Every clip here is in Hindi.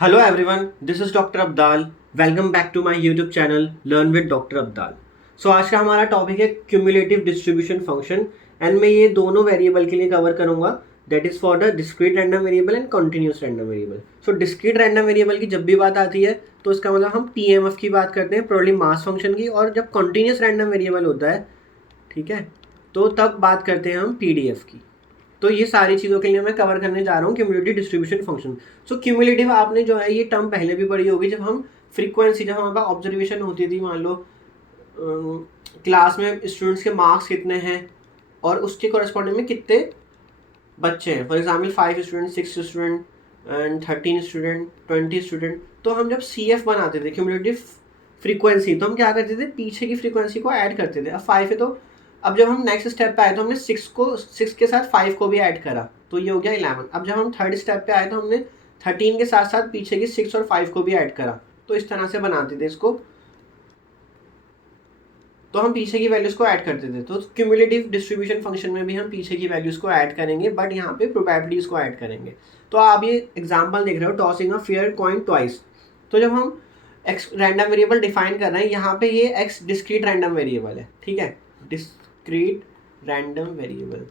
Hello everyone, this is Dr. Abdal. Welcome back to my YouTube channel learn with doctor Abdal. So आज का हमारा टॉपिक है क्यूमुलेटिव डिस्ट्रीब्यूशन फंक्शन एंड मैं ये दोनों वेरिएबल के लिए कवर करूंगा, that is for the discrete random variable and continuous random variable. So discrete random variable की जब भी बात आती है तो इसका मतलब हम पीएमएफ की बात करते हैं, प्रोबेबिलिटी मास फंक्शन की, और जब कंटिन्यूस रैंडम वेरिएबल होता है, ठीक है, तो तब बात करते हैं हम पीडीएफ की। तो ये सारी चीज़ों के लिए मैं कवर करने जा रहा हूँ क्यूमुलेटिव डिस्ट्रीब्यूशन फंक्शन। सो क्यूमुलेटिव आपने जो है ये टर्म पहले भी पढ़ी होगी, जब हम फ्रीक्वेंसी, जब हमारे पास ऑब्जर्वेशन होती थी, मान लो क्लास में स्टूडेंट्स के मार्क्स कितने हैं और उसके कॉरेस्पॉन्डिंग में कितने बच्चे हैं, for example 5 student, 6 student and 13 student, 20 student. तो हम जब सी एफ बनाते थे क्यूमुलेटिव फ्रीक्वेंसी, तो हम क्या करते थे, पीछे की फ्रीक्वेंसी को ऐड करते थे। अब 5 है, तो अब जब हम नेक्स्ट स्टेप पे आए तो हमने 6 के साथ 5 को भी ऐड करा, तो ये हो गया 11। अब जब हम थर्ड स्टेप पे आए तो हमने 13 के साथ साथ पीछे की 6 और 5 को भी ऐड करा। तो इस तरह से बनाते थे इसको, तो हम पीछे की वैल्यूज को ऐड करते थे। तो क्यूमुलेटिव डिस्ट्रीब्यूशन फंक्शन में भी हम पीछे की वैल्यूज को ऐड करेंगे, बट यहाँ पे प्रोबेबिलिटीज को ऐड करेंगे। तो आप ये एग्जांपल देख रहे हो, tossing a fair coin twice. तो जब हम एक्स रैंडम वेरिएबल डिफाइन कर रहे हैं, यहाँ पे ये एक्स डिस्क्रीट रैंडम वेरिएबल है, ठीक है, discrete random variable.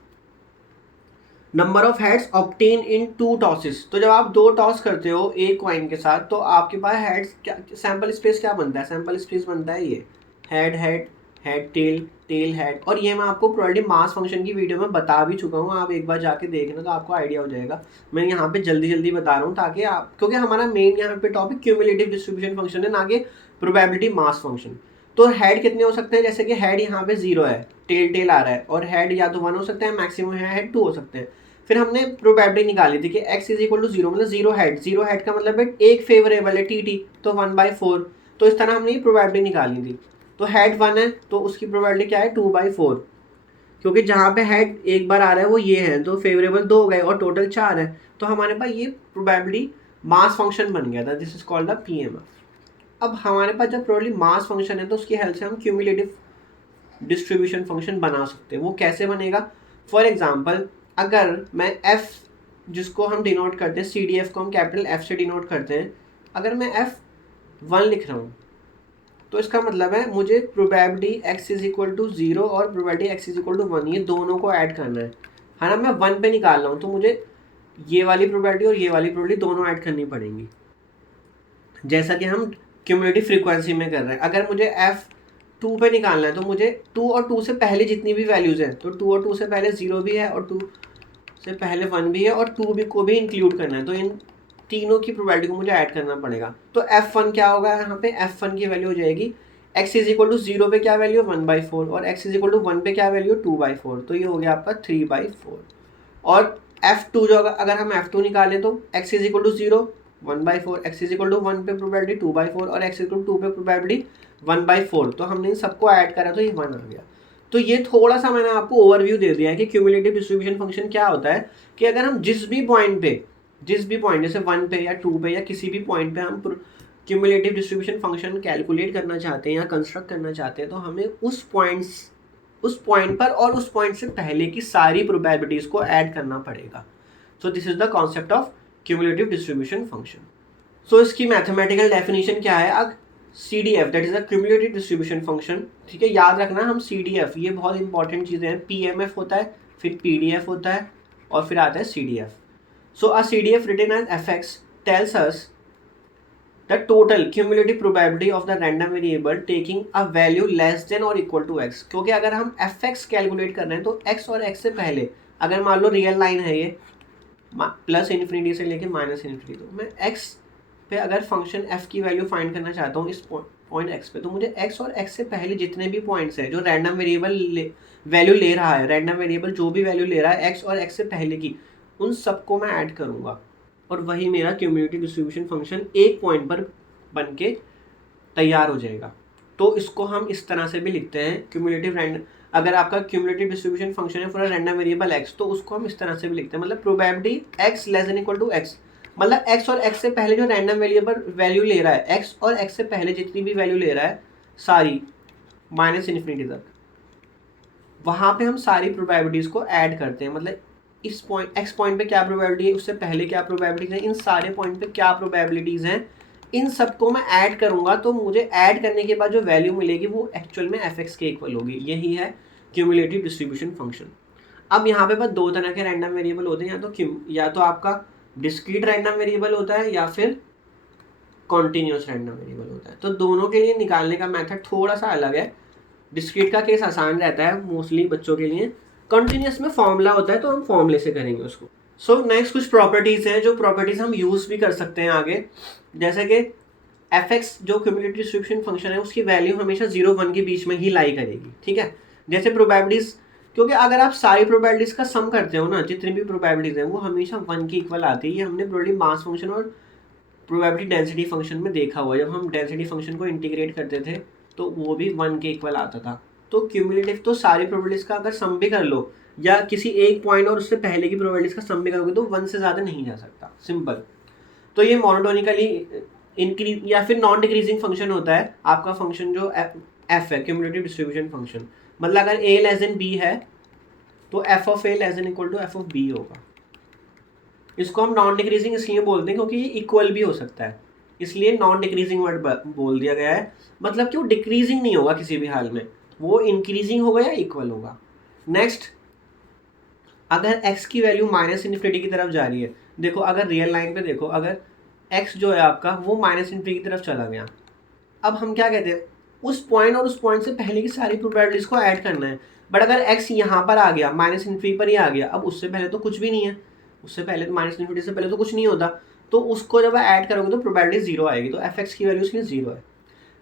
Number of heads obtain in 2 tosses. तो जब आप 2 टॉस करते हो एक कॉइन के साथ, तो आपके पास हेड्स क्या, सैंपल स्पेस क्या बनता है, सैंपल स्पेस बनता है ये head head head tail tail head. और ये मैं आपको प्रोबेबिलिटी मास फंक्शन की वीडियो में बता भी चुका हूँ, आप एक बार जाके देखना तो आपको आइडिया हो जाएगा। मैं यहाँ पे जल्दी जल्दी बता रहा हूँ ताकि आप, क्योंकि हमारा मेन यहाँ पे टॉपिक क्यूमुलेटिव डिस्ट्रीब्यूशन फंक्शन है, ना कि प्रोबेबिलिटी मास फंक्शन। तो हेड कितने हो सकते हैं, जैसे कि हेड यहाँ पे 0 है, टेल टेल आ रहा है, और हेड या तो 1 हो सकते हैं, मैक्सिमम है हेड 2 हो सकते हैं। फिर हमने प्रोबेबिलिटी निकाली थी कि x इज इक्वल टू 0, मतलब 0 हेड का मतलब है एक फेवरेबल है टी टी, तो 1/4। तो इस तरह हमने ये प्रोबेबिलिटी निकाली थी। तो हेड 1 है तो उसकी प्रोबेबिलिटी क्या है, 2/4, क्योंकि जहाँ पे हेड एक बार आ रहा है वो ये है, तो फेवरेबल 2 हो गए और टोटल 4 है। तो हमारे पास ये प्रोबेबिलिटी मास फंक्शन बन गया था, this is called the PMF. अब हमारे पास जब प्रोबेबिलिटी मास फंक्शन है तो उसकी हेल्प से हम क्यूमुलेटिव डिस्ट्रीब्यूशन फंक्शन बना सकते हैं। वो कैसे बनेगा, फॉर एग्जाम्पल अगर मैं एफ, जिसको हम डिनोट करते हैं, सी डी एफ को हम कैपिटल एफ से डिनोट करते हैं, अगर मैं F1 लिख रहा हूँ, तो इसका मतलब है मुझे probability x is equal to 0 और probability x is equal to 1, ये दोनों को ऐड करना है ना। मैं 1 पे निकाल रहा हूँ तो मुझे ये वाली प्रोबेबिलिटी और ये वाली प्रोबेबिलिटी दोनों ऐड करनी पड़ेंगी, जैसा कि हम क्यूमुलेटिव फ्रीक्वेंसी में कर रहे हैं। अगर मुझे F2 पे निकालना है तो मुझे 2 और 2 से पहले जितनी भी वैल्यूज़ हैं, तो 2 और 2 से पहले 0 भी है और 2 से पहले 1 भी है और 2 भी को भी इंक्लूड करना है, तो इन तीनों की प्रोबेबिलिटी को मुझे ऐड करना पड़ेगा। तो F1 क्या होगा, यहाँ पे F1 की वैल्यू हो जाएगी x इज इक्वल टू 0 पे क्या वैल्यू, 1/4, और x इज इक्वल टू 1 पे क्या वैल्यू, 2/4, तो ये हो गया आपका 3/4। और F2 जो अगर हम F2 निकालें तो x is equal to 0, 1/4, x is equal to 1 पे प्रोबेबिलिटी 2/4 और x इक्वल टू 2 पे प्रोबेबिलिटी 1/4। तो हमने इन सबको ऐड करा तो ये 1 आ गया। तो ये थोड़ा सा मैंने आपको ओवरव्यू दे दिया है कि क्यूमुलेटिव डिस्ट्रीब्यूशन फंक्शन क्या होता है, कि अगर हम जिस भी पॉइंट जैसे 1 पे या 2 पे या किसी भी पॉइंट पे हम क्यूमुलेटिव डिस्ट्रीब्यूशन फंक्शन कैलकुलेट करना चाहते हैं या कंस्ट्रक्ट करना चाहते हैं, तो हमें उस पॉइंट पर और उस पॉइंट से पहले की सारी प्रोबेबिलिटीज को ऐड करना पड़ेगा। So this is the concept of cumulative distribution function. So इसकी मैथमेटिकल डेफिनेशन क्या है, अब C D F, that is a cumulative distribution function, ठीक है, याद रखना हम सी डी एफ, ये बहुत इंपॉर्टेंट चीज़ें हैं। पी एम एफ होता है, फिर पी डी एफ होता है, और फिर आता है C D F. So a C D F written as F X tells us the total cumulative probability of the random variable taking a value less than or equal to x। क्योंकि अगर हम fx कैलकुलेट कर रहे हैं तो x और x से पहले, अगर मान लो रियल लाइन है ये प्लस इन्फिनिटी से लेके माइनस इन्फिनिटी, तो मैं x पे अगर फंक्शन f की वैल्यू फाइंड करना चाहता हूँ इस पॉइंट x पे, तो मुझे x और x से पहले जितने भी पॉइंट्स हैं जो रैंडम वेरिएबल वैल्यू ले रहा है, रैंडम वेरिएबल जो भी वैल्यू ले रहा है x और x से पहले की, उन सबको मैं ऐड करूँगा, और वही मेरा क्यूमुलेटिव डिस्ट्रीब्यूशन फंक्शन एक पॉइंट पर बन के तैयार हो जाएगा। तो इसको हम इस तरह से भी लिखते हैं क्यूमुलेटिव रैंडम, अगर आपका क्यूमुलेटिव डिस्ट्रीब्यूशन फंक्शन है for a random variable x, तो उसको हम इस तरह से भी लिखते हैं, मतलब probability x less than equal to x, मतलब x और x से पहले जो रैंडम वेरिएबल वैल्यू ले रहा है, x और x से पहले जितनी भी वैल्यू ले रहा है सारी माइनस इन्फिनिटी तक, वहाँ पे हम सारी प्रोबेबिलिटीज़ को ऐड करते हैं, मतलब इस पॉइंट एक्स पॉइंट पे क्या प्रोबेबिलिटी है, उससे पहले क्या प्रोबेबिलिटीज है, इन सारे पॉइंट पे क्या प्रोबेबिलिटीज हैं, इन सबको मैं ऐड करूंगा तो मुझे ऐड करने के बाद जो वैल्यू मिलेगी वो एक्चुअल में एफ एक्स के इक्वल होगी। यही है क्यूमुलेटिव डिस्ट्रीब्यूशन फंक्शन। अब यहाँ पे बस दो तरह के रैंडम वेरिएबल होते हैं, या तो आपका डिस्क्रीट रैंडम वेरिएबल होता है या फिर कॉन्टिन्यूस रैंडम वेरिएबल होता है। तो दोनों के लिए निकालने का मेथड थोड़ा सा अलग है। डिस्क्रीट का केस आसान रहता है मोस्टली बच्चों के लिए, कंटिन्यूस में फॉर्मूला होता है तो हम फॉर्मूले से करेंगे उसको। सो नेक्स्ट कुछ प्रॉपर्टीज हैं जो प्रॉपर्टीज हम यूज भी कर सकते हैं आगे, जैसे कि एफ एक्स जो क्यूमुलेटिव डिस्ट्रीब्यूशन फंक्शन है उसकी वैल्यू हमेशा 0-1 के बीच में ही लाई करेगी, ठीक है। जैसे प्रोबेबिलिटीज, क्योंकि अगर आप सारी प्रोबेबिलिटीज का सम करते हो ना, जितनी भी प्रोबेबिलिटीज हैं वो हमेशा 1 के इक्वल आती है। ये हमने प्रोबेबिलिटी मास फंक्शन और प्रोबेबिलिटी डेंसिटी फंक्शन में देखा हुआ है। जब हम डेंसिटी फंक्शन को इंटीग्रेट करते थे तो वो भी 1 के इक्वल आता था। तो क्यूमुलेटिव तो सारी प्रोबेबिलिटीज का अगर सम भी कर लो या किसी एक पॉइंट और उससे पहले की प्रोबेबिलिटीज का सम भी करोगे तो 1 से ज़्यादा नहीं जा सकता, सिंपल। तो ये मोनोटोनिकली इंक्रीज या फिर नॉन डिक्रीजिंग फंक्शन होता है आपका फंक्शन जो एफ है, क्यूमुलेटिव डिस्ट्रीब्यूशन फंक्शन। मतलब अगर ए लेस देन बी है तो F of A less than equal to F of B होगा। इसको हम नॉन डिक्रीजिंग इसलिए बोलते हैं क्योंकि ये इक्वल भी हो सकता है, इसलिए नॉन डिक्रीजिंग वर्ड बोल दिया गया है। मतलब कि वो डिक्रीजिंग नहीं होगा किसी भी हाल में, वो इंक्रीजिंग होगा या इक्वल होगा। नेक्स्ट, अगर x की वैल्यू माइनस इन्फिनिटी की तरफ जा रही है, देखो अगर रियल लाइन पे देखो, अगर x जो है आपका वो माइनस इन्फिनिटी की तरफ चला गया, अब हम क्या कहते हैं, उस पॉइंट और उस पॉइंट से पहले की सारी प्रोबेबिलिटीज को ऐड करना है। बट अगर x यहाँ पर आ गया, माइनस इन्फिनिटी पर ही आ गया, अब उससे पहले तो कुछ भी नहीं है, उससे पहले तो माइनस इन्फिनिटी से पहले तो कुछ नहीं होता, तो उसको जब ऐड करोगे तो प्रोबेबिलिटी 0 आएगी, तो एफ एक्स की वैल्यू उसके 0 है।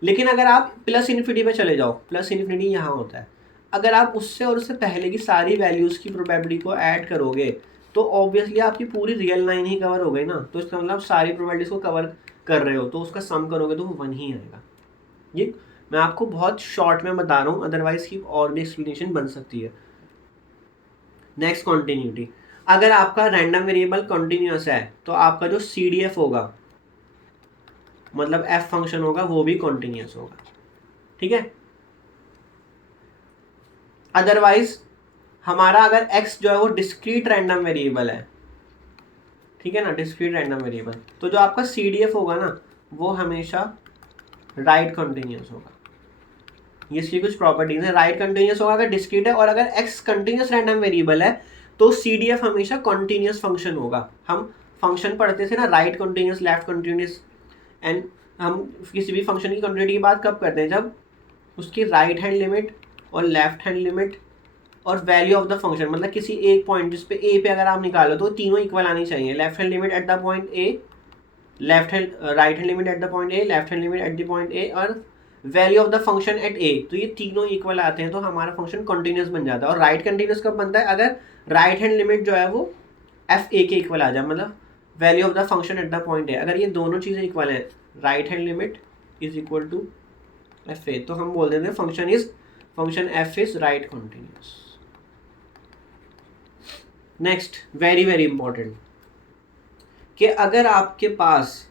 लेकिन अगर आप प्लस इन्फिनिटी पे चले जाओ, प्लस इन्फिनिटी यहाँ होता है, अगर आप उससे और उससे पहले की सारी वैल्यूज़ की प्रोबेबिलिटी को ऐड करोगे तो ऑब्वियसली आपकी पूरी रियल लाइन ही कवर हो गई ना। तो इसका मतलब सारी प्रोबेबिलिटीज को कवर कर रहे हो, तो उसका सम करोगे तो वो 1 ही आएगा। ये मैं आपको बहुत शॉर्ट में बता रहा हूँ, अदरवाइज की और भी एक्सप्लेनेशन बन सकती है। Next, continuity. अगर आपका रैंडम वेरिएबल कॉन्टिन्यूस है तो आपका जो CDF होगा, मतलब एफ फंक्शन होगा, वो भी कॉन्टिन्यूस होगा, ठीक है। अदरवाइज हमारा अगर x जो है वो डिस्क्रीट रैंडम वेरिएबल है, ठीक है ना, डिस्क्रीट रैंडम वेरिएबल, तो जो आपका CDF होगा ना वो हमेशा राइट कंटिन्यूस होगा। ये इसकी कुछ प्रॉपर्टीज है, राइट कंटिन्यूस होगा अगर डिस्क्रीट है, और अगर x कंटिन्यूस रैंडम वेरिएबल है तो CDF हमेशा कंटिन्यूस फंक्शन होगा। हम फंक्शन पढ़ते थे ना, right continuous, left continuous, and हम किसी भी फंक्शन की कंटिन्यूटी की बात कब करते हैं, जब उसकी राइट हैंड लिमिट और लेफ्ट हैंड लिमिट और वैल्यू ऑफ द फंक्शन, मतलब किसी एक पॉइंट जिस पे ए पे अगर आप निकालो तो तीनों इक्वल आनी चाहिए। Left hand limit at the point a, left hand right hand limit at the point a, left hand limit at the point a, और value of the function at a, तो ये तीनों इक्वल आते हैं तो हमारा फंक्शन कंटिन्यूस बन जाता है। और राइट कंटिन्यूस कब बनता है, अगर राइट हैंड लिमिट जो है वो एफ ए के इक्वल आ जाए, मतलब value of the function at the point A, अगर ये दोनों चीज़ें इक्वल हैं, right hand limit is equal to F A, तो हम बोल देते हैं function F is right continuous. Next, very very important, कि अगर आपके पास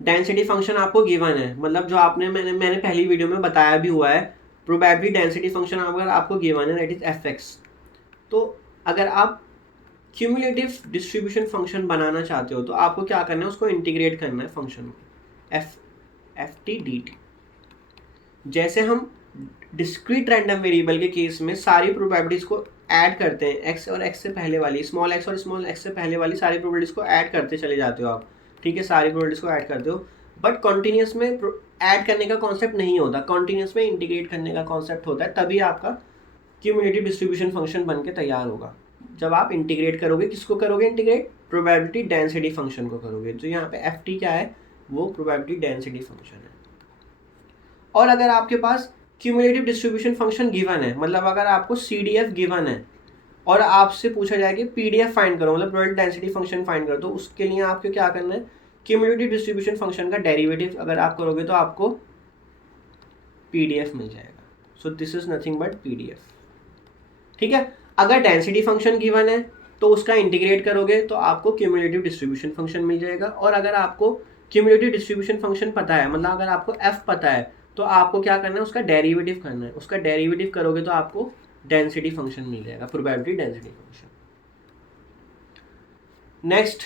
डेंसिटी फंक्शन आपको गिवन है, मतलब जो मैंने पहली वीडियो में बताया भी हुआ है, प्रोबेबिलिटी डेंसिटी फंक्शन अगर आपको गिवन है दैट इज एफ एक्स, तो अगर आप क्यूमुलेटिव डिस्ट्रीब्यूशन फंक्शन बनाना चाहते हो तो आपको क्या करना है, उसको इंटीग्रेट करना है फंक्शन को, एफ टी डी टी। जैसे हम डिस्क्रीट रैंडम वेरिएबल के केस में सारी प्रोबेबिलिटीज को ऐड करते हैं, एक्स और एक्स से पहले वाली, स्मॉल एक्स और स्मॉल एक्स से पहले वाली सारी प्रोबेबिलिटीज को ऐड करते चले जाते हो आप, ठीक है, सारी प्रोबेबिलिटीज को ऐड करते हो। बट कॉन्टिन्यूस में ऐड करने का कॉन्सेप्ट नहीं होता, कॉन्टिन्यूस में इंटीग्रेट करने का कॉन्सेप्ट होता है, तभी आपका क्यूमुलेटिव डिस्ट्रीब्यूशन फंक्शन बन के तैयार होगा। जब आप इंटीग्रेट करोगे, किसको करोगे इंटीग्रेट, प्रोबेबिलिटी डेंसिटी फंक्शन को करोगे। तो यहाँ पे एफ टी क्या है, वो प्रोबेबिलिटी डेंसिटी फंक्शन है। और अगर आपके पास क्यूमुलेटिव डिस्ट्रीब्यूशन फंक्शन गिवन है, मतलब अगर आपको CDF गिवन है और आपसे पूछा जाए कि PDF फाइंड करो, मतलब प्रोबेबिलिटी डेंसिटी फंक्शन फाइंड करो, तो उसके लिए आपको क्या करना है, क्यूमुलेटिव डिस्ट्रीब्यूशन फंक्शन का डेरिवेटिव अगर आप करोगे तो आपको PDF मिल जाएगा। सो this is nothing but PDF, ठीक है। अगर डेंसिटी फंक्शन गिवन है तो उसका इंटीग्रेट करोगे तो आपको क्यूमुलेटिव डिस्ट्रीब्यूशन फंक्शन मिल जाएगा। और अगर आपको क्यूमुलेटिव डिस्ट्रीब्यूशन फंक्शन पता है, मतलब अगर आपको F पता है, तो आपको क्या करना है, उसका डेरिवेटिव करना है। उसका डेरिवेटिव करोगे तो आपको डेंसिटी फंक्शन मिल जाएगा, प्रोबेबिलिटी डेंसिटी फंक्शन। नेक्स्ट,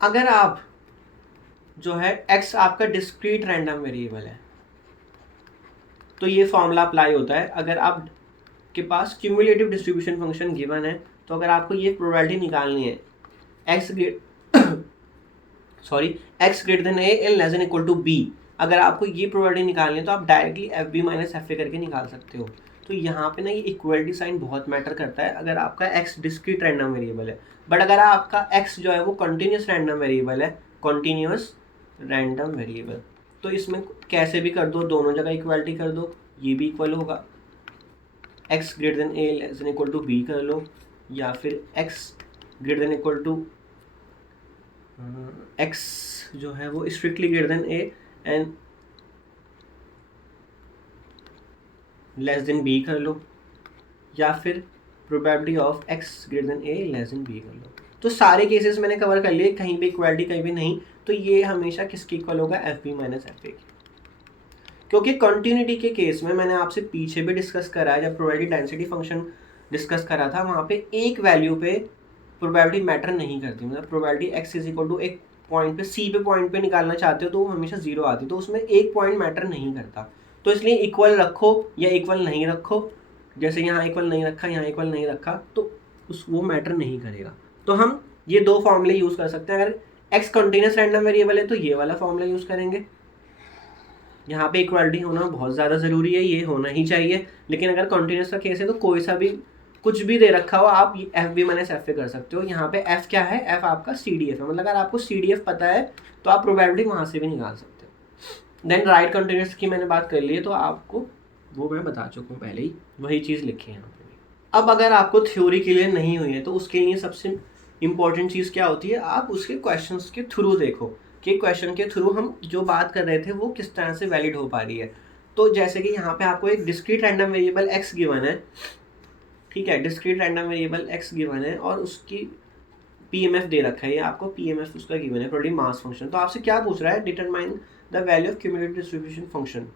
अगर आप जो है x आपका डिस्क्रीट रैंडम वेरिएबल है तो ये फॉर्मूला अप्लाई होता है। अगर आप के पास क्यूमुलेटिव डिस्ट्रीब्यूशन फंक्शन गिवन है तो अगर आपको ये प्रोबेबिलिटी निकालनी है x greater than a L less than equal to b, अगर आपको ये प्रोबेबिलिटी निकालनी है तो आप directly F B minus F A करके निकाल सकते हो। तो यहाँ पे ना ये इक्वलिटी साइन बहुत मैटर करता है अगर आपका x डिस्क्रीट रैंडम वेरिएबल है। बट अगर आपका x जो है वो कंटिन्यूस रैंडम वेरिएबल है, कंटिन्यूस रैंडम वेरिएबल, तो इसमें कैसे भी कर दो, दोनों जगह इक्वालिटी कर दो, ये भी इक्वल होगा, x greater than a less than equal to b कर लो, या फिर x greater than equal to x जो है वो strictly greater than a and less than b कर लो, या फिर probability of x greater than a less than b कर लो। तो सारे केसेस मैंने कवर कर लिए, कहीं भी इक्वालिटी कहीं भी नहीं, तो ये हमेशा किसकी इक्वल होगा, F B minus F A की। क्योंकि कंटिन्यूटी के केस में मैंने आपसे पीछे भी डिस्कस करा है, जब प्रोबेबिलिटी डेंसिटी फंक्शन डिस्कस करा था, वहाँ पे एक वैल्यू पे प्रोबेबिलिटी मैटर नहीं करती। मतलब probability x is equal to एक पॉइंट पे सी पे पॉइंट पे निकालना चाहते हो तो वो हमेशा जीरो आती है, तो उसमें एक पॉइंट मैटर नहीं करता। तो इसलिए इक्वल रखो या इक्वल नहीं रखो, जैसे यहाँ इक्वल नहीं रखा, यहाँ इक्वल नहीं रखा, तो वो मैटर नहीं करेगा। तो हम ये दो फॉर्मूले यूज़ कर सकते हैं। अगर x कंटिन्यूस रैंडम वेरिएबल है तो ये वाला फॉर्मूला यूज़ करेंगे। यहाँ पे इक्वालिटी होना बहुत ज़्यादा ज़रूरी है, ये होना ही चाहिए। लेकिन अगर कंटिन्यूस का केस है तो कोई सा भी कुछ भी दे रखा हो आप F B minus F A कर सकते हो। यहाँ पे f क्या है, f आपका सी डी एफ है, मतलब अगर आपको सी डी एफ पता है तो आप प्रोबेबिलिटी वहाँ से भी निकाल सकते हो। देन राइट कंटिन्यूस की मैंने बात कर ली है, तो आपको वो मैं बता चुका हूँ पहले ही, वही चीज़ लिखी है यहाँ पे भी। अब अगर आपको थ्योरी क्लियर नहीं हुई है तो उसके लिए सबसे इंपॉर्टेंट चीज़ क्या होती है, आप उसके क्वेश्चंस के थ्रू देखो कि क्वेश्चन के थ्रू हम जो बात कर रहे थे वो किस तरह से वैलिड हो पा रही है। तो जैसे कि यहाँ पे आपको एक discrete random variable x given है, ठीक है, discrete random variable x given है और उसकी पीएमएफ दे रखा है, ये आपको पीएमएफ उसका गिवन है, प्रोबेबिलिटी मास फंक्शन। तो आपसे क्या पूछ रहा है, determine the value of cumulative distribution function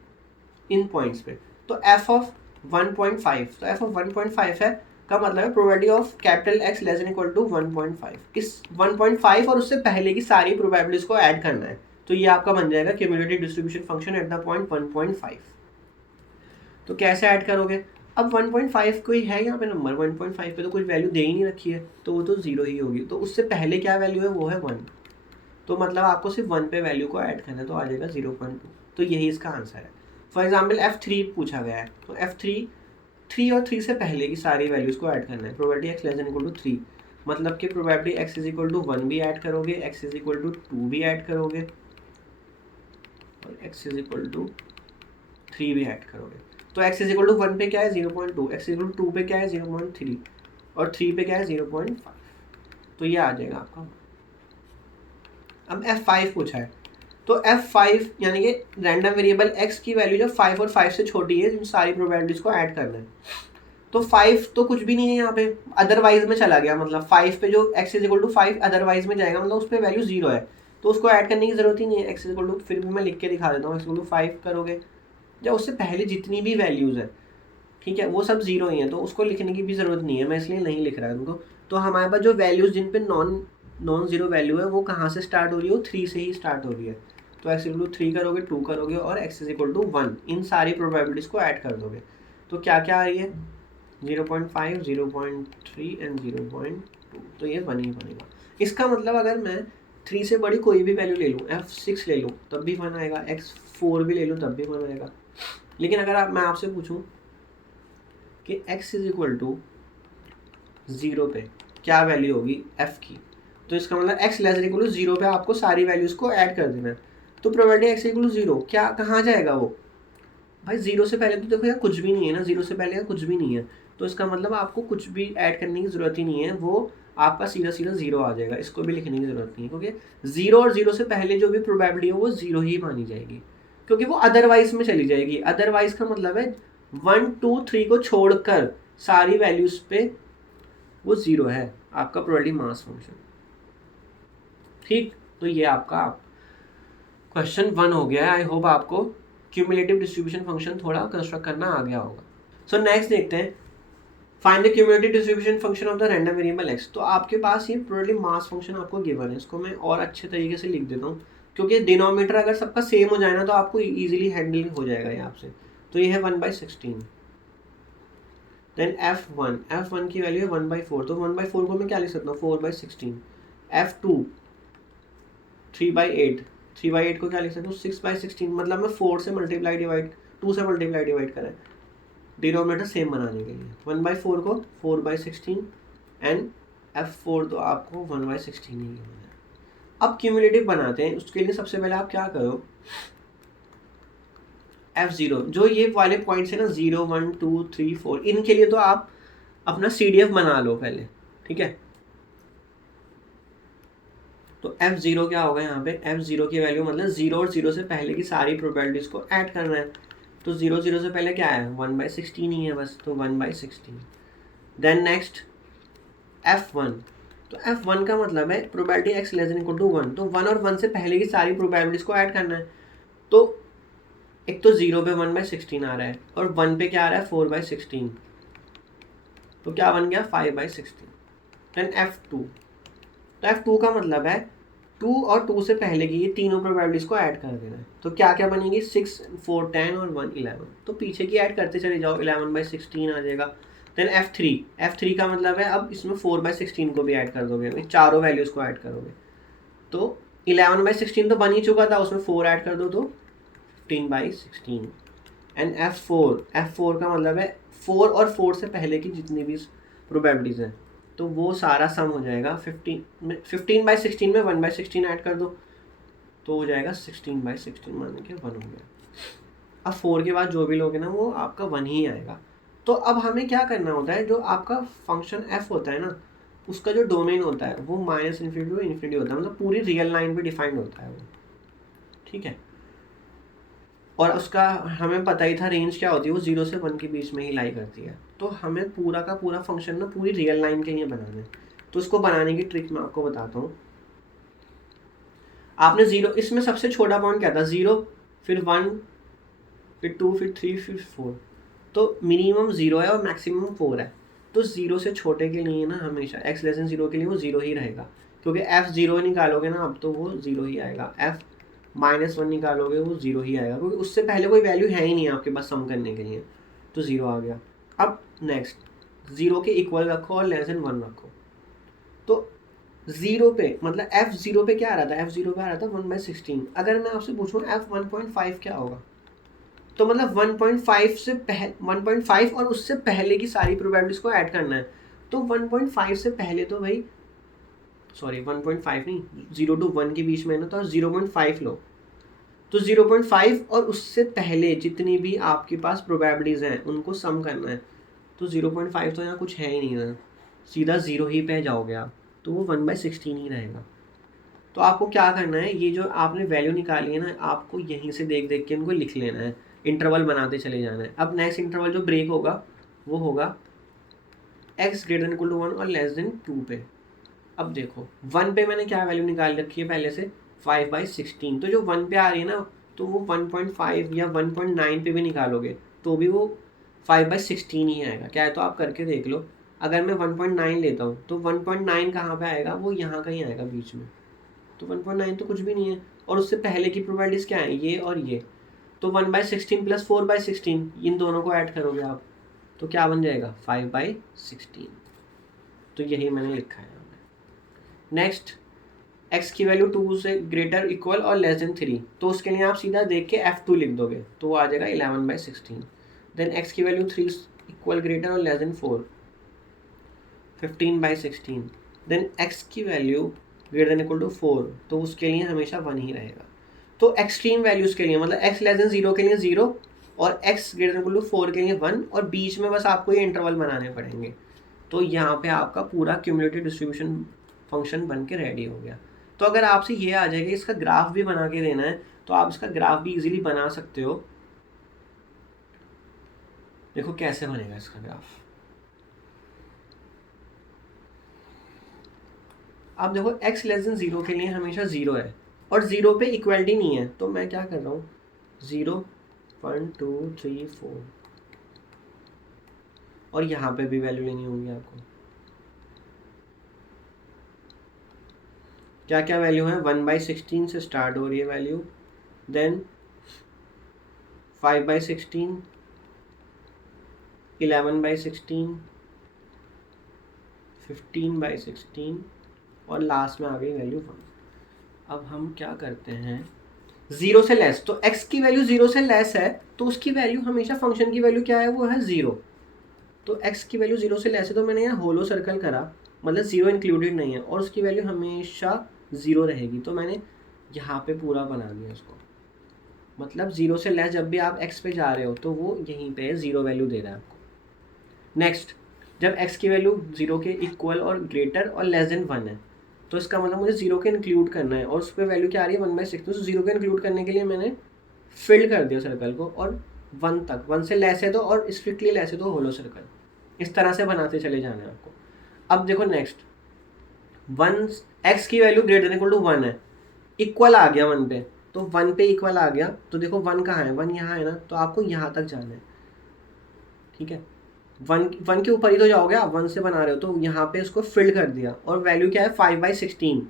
in points पे। तो f ऑफ 1.5, तो f ऑफ 1.5 है का मतलब है probability of capital x less than equal to 1.5। इस 1.5 और उससे पहले की सारी प्रोबेबिलिटीज को ऐड करना है, तो ये आपका बन जाएगा cumulative distribution function at the point 1.5। तो कैसे ऐड करोगे, अब 1.5 कोई है यहाँ पे नंबर, 1.5 पे तो कुछ वैल्यू दे ही नहीं रखी है तो वो तो जीरो ही होगी। तो उससे पहले क्या वैल्यू है, वो है 1, तो मतलब आपको सिर्फ 1 पे वैल्यू को ऐड करना है, तो आ जाएगा 0.2। तो यही इसका आंसर है। फॉर एग्जाम्पल F3 पूछा गया है, तो F3 और 3 से पहले की सारी वैल्यूज़ को ऐड करना है। Probability x less than equal to 3, मतलब कि probability x is equal to 1 भी ऐड करोगे, x इज इक्वल टू 2 भी ऐड करोगे और x इज इक्वल टू 3 भी ऐड करोगे। तो x इज इक्वल टू 1 पे क्या है 0.2, x इज इक्वल टू 2 पे क्या है 0.3 और 3 पे क्या है 0.5, तो ये आ जाएगा आपका। अब F5 पूछा है, तो F5 यानी कि रैंडम वेरिएबल x की वैल्यू जब 5 और 5 से छोटी है, इन सारी प्रोबेबिलिटीज को ऐड करना है। तो 5 तो कुछ भी नहीं है यहाँ पे, अदरवाइज में चला गया, मतलब 5 पे जो x is equal to 5 otherwise में जाएगा, मतलब उस पर वैल्यू 0 है, तो उसको ऐड करने की जरूरत ही नहीं है। x इज इक्वल टू, फिर भी मैं लिख के दिखा देता हूँ, x इज इक्वल टू 5 करोगे, जब उससे पहले जितनी भी वैल्यूज़ है, ठीक है, वो सब 0 ही है, तो उसको लिखने की भी ज़रूरत नहीं है, मैं इसलिए नहीं लिख रहा है उनको। तो हमारे पास जो वैल्यूज़ जिन पे नॉन जीरो वैल्यू है वो कहाँ से स्टार्ट हो रही है, 3 से ही स्टार्ट हो रही है। तो x इक्वल टू 3 करोगे, 2 करोगे और x इज इक्वल टू 1, इन सारी प्रोबेबिलिटीज़ को ऐड कर दोगे। तो क्या क्या आ रही है, 0.5, 0.3 एंड 0.2, तो ये 1 ही बनेगा। इसका मतलब अगर मैं 3 से बड़ी कोई भी वैल्यू ले लूँ, F6 ले लूँ तब भी 1 आएगा, X4 भी ले लूँ तब भी 1 आएगा। लेकिन अगर मैं आपसे पूछूं कि x इज इक्वल टू 0 पे क्या वैल्यू होगी f की, तो इसका मतलब x less than equal to 0 पे आपको सारी वैल्यूज़ को ऐड कर देना है। तो प्रोबेबिलिटी x इक्वल टू 0 क्या कहाँ जाएगा वो, भाई 0 से पहले तो देखो यार कुछ भी नहीं है ना, 0 से पहले कुछ भी नहीं है, तो इसका मतलब आपको कुछ भी ऐड करने की ज़रूरत ही नहीं है, वो आपका सीधा सीधा 0 आ जाएगा, इसको भी लिखने की ज़रूरत नहीं है, क्योंकि 0 और 0 से पहले जो भी प्रोबेबिलिटी है वो 0 ही मानी जाएगी, क्योंकि वो अदरवाइज में चली जाएगी। अदरवाइज का मतलब है 1, 2, 3 को छोड़कर सारी वैल्यूज़ पे वो 0 है आपका प्रोबेबिलिटी मास फंक्शन, ठीक। तो ये आपका क्वेश्चन 1 हो गया है। आई होप आपको क्यूमुलेटिव डिस्ट्रीब्यूशन फंक्शन थोड़ा कंस्ट्रक्ट करना आ गया होगा। सो नेक्स्ट देखते हैं find the cumulative distribution function of the random variable x. तो आपके पास ये प्रोबेबिलिटी मास फंक्शन आपको गिवन है, इसको मैं और अच्छे तरीके से लिख देता हूँ, क्योंकि डिनोमिनेटर अगर सबका सेम हो जाए ना तो आपको इजीली हैंडल हो जाएगा ये आपसे। तो ये है 1/16। देन F1 की वैल्यू है 1/4, तो 1/4 को मैं क्या लिख सकता हूँ 4/16। F2 3/8, 3/8 को क्या लिख सकता हूँ 6/16, मतलब मैं 4 से मल्टीप्लाई डिवाइड 2 से मल्टीप्लाई डिवाइड करें डिनोमिनेटर सेम बनाने के लिए। 1/4 को 4/16 एंड F4 तो आपको 1/16 ही होना है। अब क्यूमुलेटिव बनाते हैं, उसके लिए सबसे पहले आप क्या करो, F0 जो ये वाले पॉइंट्स है ना 0 1 2 3 4, इनके लिए तो आप अपना CDF बना लो पहले, ठीक है। तो F0 क्या होगा यहाँ पे, F0 की वैल्यू मतलब 0 और 0 से पहले की सारी प्रोबेबिलिटीज को ऐड करना है। तो 0 0 से पहले क्या है 1/16 ही है बस, तो 1/16। देन नेक्स्ट F1, तो F1 का मतलब है probability x less than equal to 1, तो 1 और 1 से पहले की सारी प्रोबेबिलिटीज को ऐड करना है। तो एक तो 0 पे 1/16 आ रहा है और 1 पे क्या आ रहा है 4/16, तो क्या बन गया 5/16। देन F2, तो F2 का मतलब है 2 और 2 से पहले की ये तीनों प्रोबेबिलिटीज को ऐड कर देना है। तो क्या क्या बनेगी 6 4 10 और 1 11, तो पीछे की ऐड करते चले जाओ 11/16 आ जाएगा। देन F3 का मतलब है अब इसमें 4/16 को भी ऐड कर दोगे, चारों वैल्यूज को ऐड करोगे। तो 11/16 तो बन ही चुका था, उसमें 4 ऐड कर दो तो 15/16। एंड F4 का मतलब है 4 और 4 से पहले की जितनी भी प्रोबेबिलिटीज हैं, तो वो सारा सम हो जाएगा 15/16 में 1/16 ऐड कर दो तो हो जाएगा 16/16, मान के 1 हो गया। अब 4 के बाद जो भी लोगे ना वो आपका 1 ही आएगा। तो अब हमें क्या करना होता है, जो आपका फंक्शन f होता है ना उसका जो डोमेन होता है वो -∞ टू इन्फिनिटी होता है, मतलब पूरी रियल लाइन पे डिफाइंड होता है वो, ठीक है। और उसका हमें पता ही था रेंज क्या होती है, वो 0 से 1 के बीच में ही लाई करती है। तो हमें पूरा का पूरा फंक्शन ना पूरी रियल लाइन के लिए बनाना है। तो उसको बनाने की ट्रिक मैं आपको बताता हूँ। आपने 0, इसमें सबसे छोटा पॉइंट क्या था 0, फिर 1, फिर 2, फिर 3, फिर 4, तो मिनिमम 0 है और मैक्सिमम 4 है। तो 0 से छोटे के लिए ना हमेशा x लेस देन 0 के लिए वो 0 ही रहेगा, क्योंकि F0 निकालोगे ना अब तो वो 0 ही आएगा। F-1 निकालोगे वो 0 ही आएगा, क्योंकि उससे पहले कोई वैल्यू है ही नहीं आपके पास सम करने के लिए, तो 0 आ गया। अब नेक्स्ट 0 के इक्वल रखो और लेस देन 1 रखो। तो 0 पे मतलब F0 पे क्या आ रहा था, F0 पे आ रहा था 1/16। अगर मैं आपसे पूछूँ F1.5 क्या होगा, तो मतलब 1.5 से 1.5 और उससे पहले की सारी प्रोबेबिलिटीज को ऐड करना है। तो 1.5 से पहले तो भाई 1.5 नहीं, 0 to 1 के बीच में ना, तो 0.5 लो। तो 0.5 और उससे पहले जितनी भी आपके पास प्रोबेबिलिटीज हैं उनको सम करना है। तो 0.5 तो यहाँ कुछ है ही नहीं है, सीधा 0 ही पे जाओगे आप, तो वो 1/16 ही रहेगा। तो आपको क्या करना है, ये जो आपने वैल्यू निकाली है ना आपको यहीं से देख देख के इनको लिख लेना है, इंटरवल बनाते चले जाना है। अब नेक्स्ट इंटरवल जो ब्रेक होगा वो होगा x greater than equal to 1 और लेस देन 2 पे। अब देखो 1 पे मैंने क्या वैल्यू निकाल रखी है पहले से 5/16, तो जो 1 पे आ रही है ना तो वो 1.5 या 1.9 पे भी निकालोगे तो भी वो 5/16 ही आएगा। क्या है तो आप करके देख लो, अगर मैं 1.9 लेता हूँ तो 1.9 कहाँ पे आएगा, वो यहाँ कहीं आएगा बीच में, तो 1.9 तो कुछ भी नहीं है। और उससे पहले की प्रोबेबिलिटीज क्या है, ये और ये, तो 1/16 प्लस 4/16 इन दोनों को ऐड करोगे आप तो क्या बन जाएगा 5/16। तो यही मैंने लिखा है। नेक्स्ट x की वैल्यू 2 से ग्रेटर इक्वल और लेस देन 3, तो उसके लिए आप सीधा देख के F2 लिख दोगे तो वो आ जाएगा 11/16। देन x की वैल्यू 3 इक्वल ग्रेटर और लेस देन 4, 15/16। देन x की value greater than equal to 4, तो उसके लिए हमेशा 1 ही रहेगा। तो एक्सट्रीम वैल्यूज के लिए मतलब x लेस देन 0 के लिए 0 और x greater than equal to 4 के लिए 1, और बीच में बस आपको ये इंटरवल बनाने पड़ेंगे। तो यहाँ पे आपका पूरा क्यूमुलेटिव डिस्ट्रीब्यूशन फंक्शन बन के रेडी हो गया। तो अगर आपसे ये आ जाएगा इसका ग्राफ भी बना के देना है तो आप इसका ग्राफ भी इजीली बना सकते हो। देखो कैसे बनेगा इसका ग्राफ। आप देखो x लेस देन 0 के लिए हमेशा 0 है और 0 पे इक्वलिटी नहीं है, तो मैं क्या कर रहा हूँ 0 1 2 3 4 और यहाँ पे भी वैल्यू लेनी होगी आपको। क्या क्या वैल्यू है, 1/16 से स्टार्ट हो रही है वैल्यू, देन 5/16, 11/16, 15/16 और लास्ट में आ गई वैल्यू 1। अब हम क्या करते हैं, जीरो से लेस, तो x की वैल्यू जीरो से लेस है तो उसकी वैल्यू हमेशा, फंक्शन की वैल्यू क्या है, वो है जीरो। तो x की वैल्यू जीरो से लेस है तो मैंने यहाँ होलो सर्कल करा, मतलब जीरो इंक्लूडेड नहीं है और उसकी वैल्यू हमेशा जीरो रहेगी, तो मैंने यहाँ पे पूरा बना दिया उसको। मतलब जीरो से लेस जब भी आप x पे जा रहे हो तो वो यहीं पे जीरो वैल्यू दे रहा है आपको। नेक्स्ट, जब x की वैल्यू जीरो के इक्वल और ग्रेटर और लेस देन 1 है तो इसका मतलब मुझे जीरो के इंक्लूड करना है और उस पर वैल्यू क्या आ रही है 1/6, तो जीरो के इंक्लूड करने के लिए मैंने फिल कर दिया सर्कल को और 1 तक, 1 से लेस है तो और स्ट्रिक्टली लेस है तो होलो सर्कल, इस तरह से बनाते चले जाना है आपको। अब देखो नेक्स्ट, 1 x की value greater than equal to 1 है, इक्वल आ गया 1 पे, तो 1 पे इक्वल आ गया तो देखो 1 कहाँ है, 1 यहाँ है ना, तो आपको यहाँ तक जाना है, ठीक है। 1 के ऊपर ही तो जाओगे आप, 1 से बना रहे हो तो यहाँ पे इसको फिल कर दिया और वैल्यू क्या है 5/16,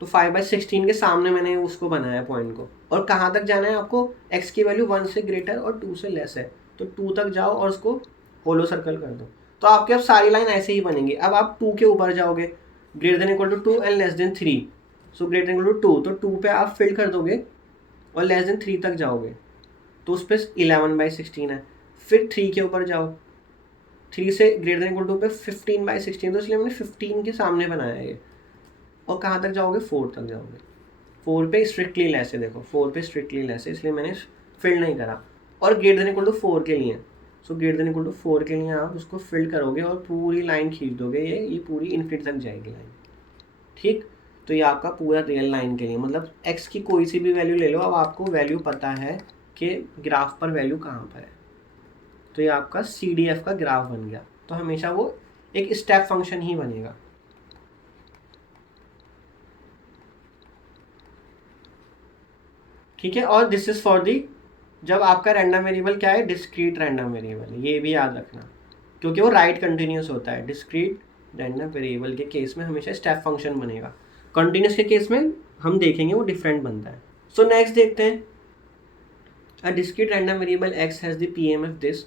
तो 5/16 के सामने मैंने उसको बनाया पॉइंट को, और कहाँ तक जाना है आपको, x की वैल्यू 1 से ग्रेटर और 2 से लेस है तो 2 तक जाओ और उसको होलो सर्कल कर दो। तो आपके अब सारी लाइन ऐसे ही बनेंगी। अब आप 2 के ऊपर जाओगे, greater than equal to 2 and less than 3, so greater than equal to 2, तो 2 पे आप फिल कर दोगे और लेस देन 3 तक जाओगे तो उस पर 11/16 है। फिर 3 के ऊपर जाओ, 3 से ग्रेटर देन इक्वल टू पे 15/16, तो इसलिए मैंने 15 के सामने बनाया है ये। और कहाँ तक जाओगे, 4 तक जाओगे। 4 पे स्ट्रिक्टली लेस है, देखो 4 पे स्ट्रिक्टली लेस है इसलिए मैंने फिल नहीं करा। और ग्रेटर देन इक्वल टू 4 के लिए, so greater than equal to 4 के लिए आप उसको फिल करोगे और पूरी लाइन खींच दोगे, ये पूरी इन्फिनिटी तक जाएगी लाइन, ठीक। तो ये आपका पूरा रियल लाइन के लिए, मतलब x की कोई सी भी वैल्यू ले लो, अब आपको वैल्यू पता है कि ग्राफ पर वैल्यू कहाँ पर है, तो ये आपका CDF का ग्राफ बन गया। तो हमेशा वो एक स्टेप फंक्शन ही बनेगा, ठीक है। और दिस इज फॉर दी, जब आपका रैंडम वेरिएबल क्या है, डिस्क्रीट रैंडम वेरिएबल है, ये भी याद रखना क्योंकि वो राइट कंटिन्यूस होता है। डिस्क्रीट रैंडम वेरिएबल के केस में हमेशा स्टेप फंक्शन बनेगा, कंटिन्यूस के केस में हम देखेंगे वो डिफरेंट बनता है। सो नेक्स्ट देखते हैं, a discrete random variable x has the PMF this,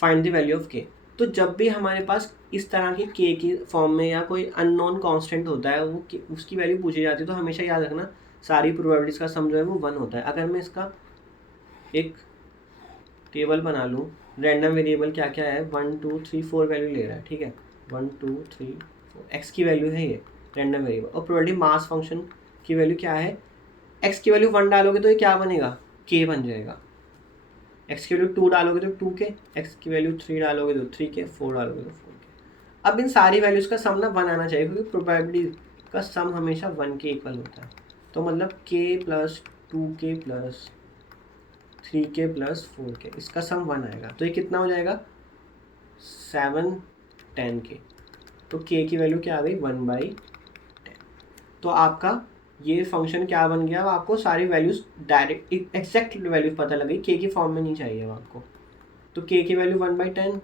find the value of k। तो जब भी हमारे पास इस तरह की k की फॉर्म में या कोई अननोन कांस्टेंट होता है, वो उसकी वैल्यू पूछी जाती है, तो हमेशा याद रखना सारी प्रोबेबिलिटीज का सम जो है वो 1 होता है। अगर मैं इसका एक टेबल बना लूँ, रैंडम वेरिएबल क्या क्या है, 1 2 3 4 वैल्यू ले रहा है, ठीक है, 1 2 3 4 x की वैल्यू है ये रैंडम वेरिएबल। और प्रोबेबिलिटी मास फंक्शन की वैल्यू क्या है, x की वैल्यू 1 डालोगे तो ये क्या बनेगा, k बन जाएगा। x की वैल्यू 2 डालोगे तो 2k, x की वैल्यू 3 डालोगे तो 3k, 4 डालोगे तो 4k। अब इन सारी वैल्यूज़ का सम ना 1 आना चाहिए क्योंकि प्रोबेबिलिटी का सम हमेशा 1 के इक्वल होता है। तो मतलब k plus 2k plus 3k plus 4k, इसका सम 1 आएगा, तो ये कितना हो जाएगा 7 10k। तो k की वैल्यू क्या आ गई 1/10। तो आपका ये फंक्शन क्या बन गया, अब आपको सारी वैल्यूज डायरेक्ट एग्जैक्ट वैल्यूज पता लग गई, के की फॉर्म में नहीं चाहिए अब आपको। तो के की वैल्यू 1/10,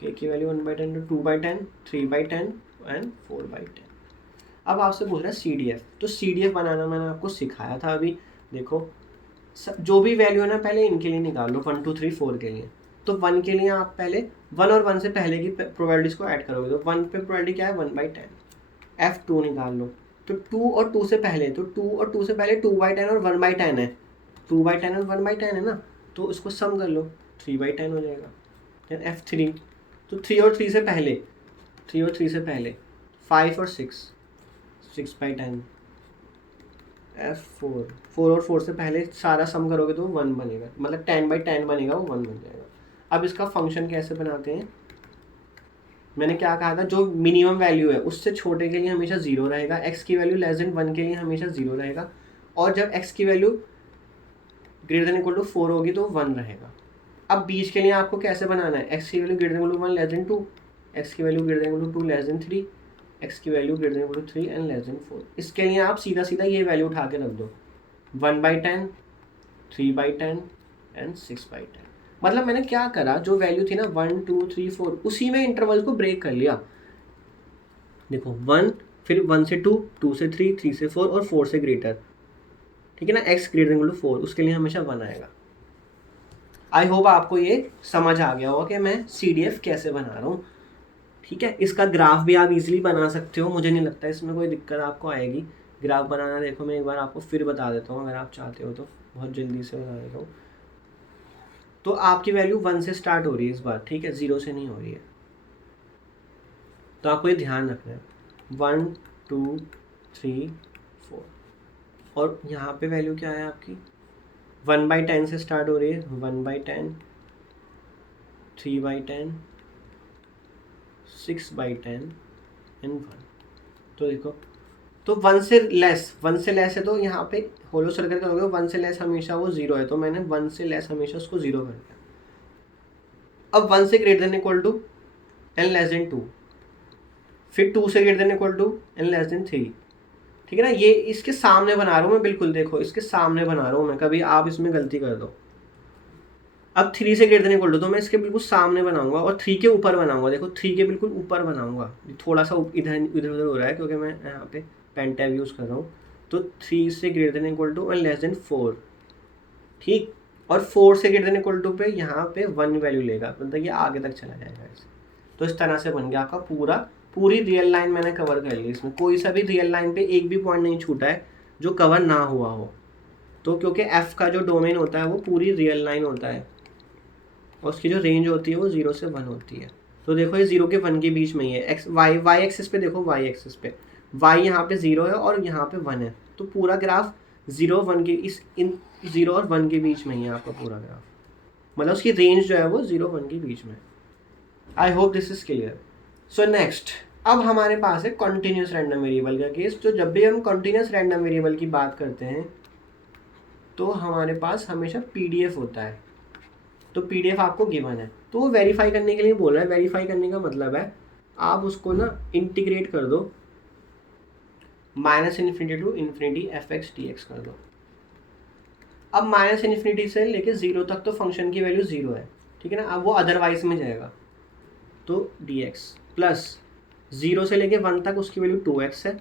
के की वैल्यू 1/10 तो 2/10, 3/10 एंड 4/10। अब आपसे पूछ रहा है CDF, तो CDF बनाना मैंने आपको सिखाया था अभी। देखो जो भी वैल्यू है ना, पहले इनके लिए निकाल लो, 1 2 3 4 के लिए। तो 1 के लिए आप पहले 1 और 1 से पहले की प्रोबेबिलिटीज को ऐड करोगे, तो 1 पे प्रोबेबिलिटी क्या है 1/10, F2 निकाल लो। तो 2 और 2 से पहले, तो 2 और 2 से पहले 2/10 और 1/10 है, 2/10 और 1/10 है ना, तो उसको सम कर लो 3/10 हो जाएगा। देन F3, तो 3 और 3 से पहले, 3 और 3 से पहले 5 और 6, 6/10। F4, 4 और 4 से पहले सारा सम करोगे तो 1 बनेगा, मतलब 10/10 बनेगा, वो 1 बन जाएगा। अब इसका फंक्शन कैसे बनाते हैं, मैंने क्या कहा था, जो मिनिमम वैल्यू है उससे छोटे के लिए हमेशा 0 रहेगा, x की वैल्यू लेस देन 1 के लिए हमेशा 0 रहेगा, और जब x की value greater than equal to 4 होगी तो 1 रहेगा। अब बीच के लिए आपको कैसे बनाना है, x की value greater than equal to 1 less than 2, x की value greater than equal to 2 less than 3, x की value greater than equal to 3 and less than 4। इसके लिए आप सीधा सीधा ये वैल्यू उठा के रख दो, 1/10, 3/10 एंड 6/10। मतलब मैंने क्या करा, जो वैल्यू थी ना 1 2 3 4 उसी में इंटरवल को ब्रेक कर लिया। देखो 1, फिर 1 से 2, 2 से 3, 3 से 4 और 4 से ग्रेटर, ठीक है ना, x greater than equal to 4, उसके लिए हमेशा 1 आएगा। आई होप आपको ये समझ आ गया होगा कि मैं CDF कैसे बना रहा हूँ, ठीक है। इसका ग्राफ भी आप इजीली बना सकते हो, मुझे नहीं लगता इसमें कोई दिक्कत आपको आएगी ग्राफ बनाना। देखो मैं एक बार आपको फिर बता देता हूँ, अगर आप चाहते हो तो बहुत जल्दी से बता देता हूँ। तो आपकी वैल्यू 1 से स्टार्ट हो रही है इस बार, ठीक है, 0 से नहीं हो रही है। तो आपको ये ध्यान रखना है 1 2 3 4, और यहाँ पे वैल्यू क्या है आपकी 1/10 से स्टार्ट हो रही है, 1/10, 3/10, 6/10 एंड 1। तो देखो, तो 1 से लेस है, तो यहाँ पे होलो सर्कल का हो गया 1 से लेस हमेशा वो 0 है, तो मैंने 1 से लेस हमेशा उसको 0 कर दिया। अब 1 से greater than equal to N less than 2, फिर 2 से greater than equal to N less than 3, ठीक है ना। ये इसके सामने बना रहा हूँ मैं, बिल्कुल देखो इसके सामने बना रहा हूँ मैं, कभी आप इसमें गलती कर दो। अब 3 से ग्रेटर देन इक्वल टू, तो मैं इसके बिल्कुल सामने बनाऊंगा और 3 के ऊपर बनाऊंगा। देखो 3 के बिल्कुल ऊपर बनाऊंगा, थोड़ा सा इधर इधर उधर हो रहा है क्योंकि मैं यहाँ पे पेन टैब यूज़ कर रहा हूँ। तो 3 से greater than equal to and less than 4, ठीक। और 4 से ग्रेटर देन इक्वल टू पे यहाँ पे 1 वैल्यू लेगा, मतलब ये आगे तक चला जाएगा ऐसे। तो इस तरह से बन गया आपका पूरी रियल लाइन मैंने कवर कर ली। इसमें कोई सा भी रियल लाइन पे एक भी पॉइंट नहीं छूटा है जो कवर ना हुआ हो। तो क्योंकि एफ का जो डोमेन होता है वो पूरी रियल लाइन होता है, और उसकी जो रेंज होती है वो 0 से 1 होती है। तो देखो ये 0 के 1 के बीच में ही है। एक्स वाई एक्सिस पे देखो, वाई एक्सिस पे वाई यहाँ पे 0 है और यहाँ पे 1 है, तो पूरा ग्राफ 0 1 के इन 0 और 1 के बीच में ही है आपका पूरा ग्राफ, मतलब उसकी रेंज जो है वो 0 1 के बीच में। I hope this is clear. So next, अब हमारे पास है कॉन्टिन्यूस रैंडम वेरिएबल का केस। तो जब भी हम कॉन्टिन्यूस रैंडम वेरिएबल की बात करते हैं तो हमारे पास हमेशा PDF होता है। तो PDF आपको गिवन है, तो वो वेरीफाई करने के लिए बोल रहा है। वेरीफाई करने का मतलब है आप उसको ना इंटीग्रेट कर दो, -∞ टू ∞ fx dx कर दो। अब -∞ से लेके 0 तक तो फंक्शन की वैल्यू 0 है, ठीक है ना। अब वो अदरवाइज में जाएगा, तो dx प्लस 0 से लेके 1 तक उसकी वैल्यू 2x है,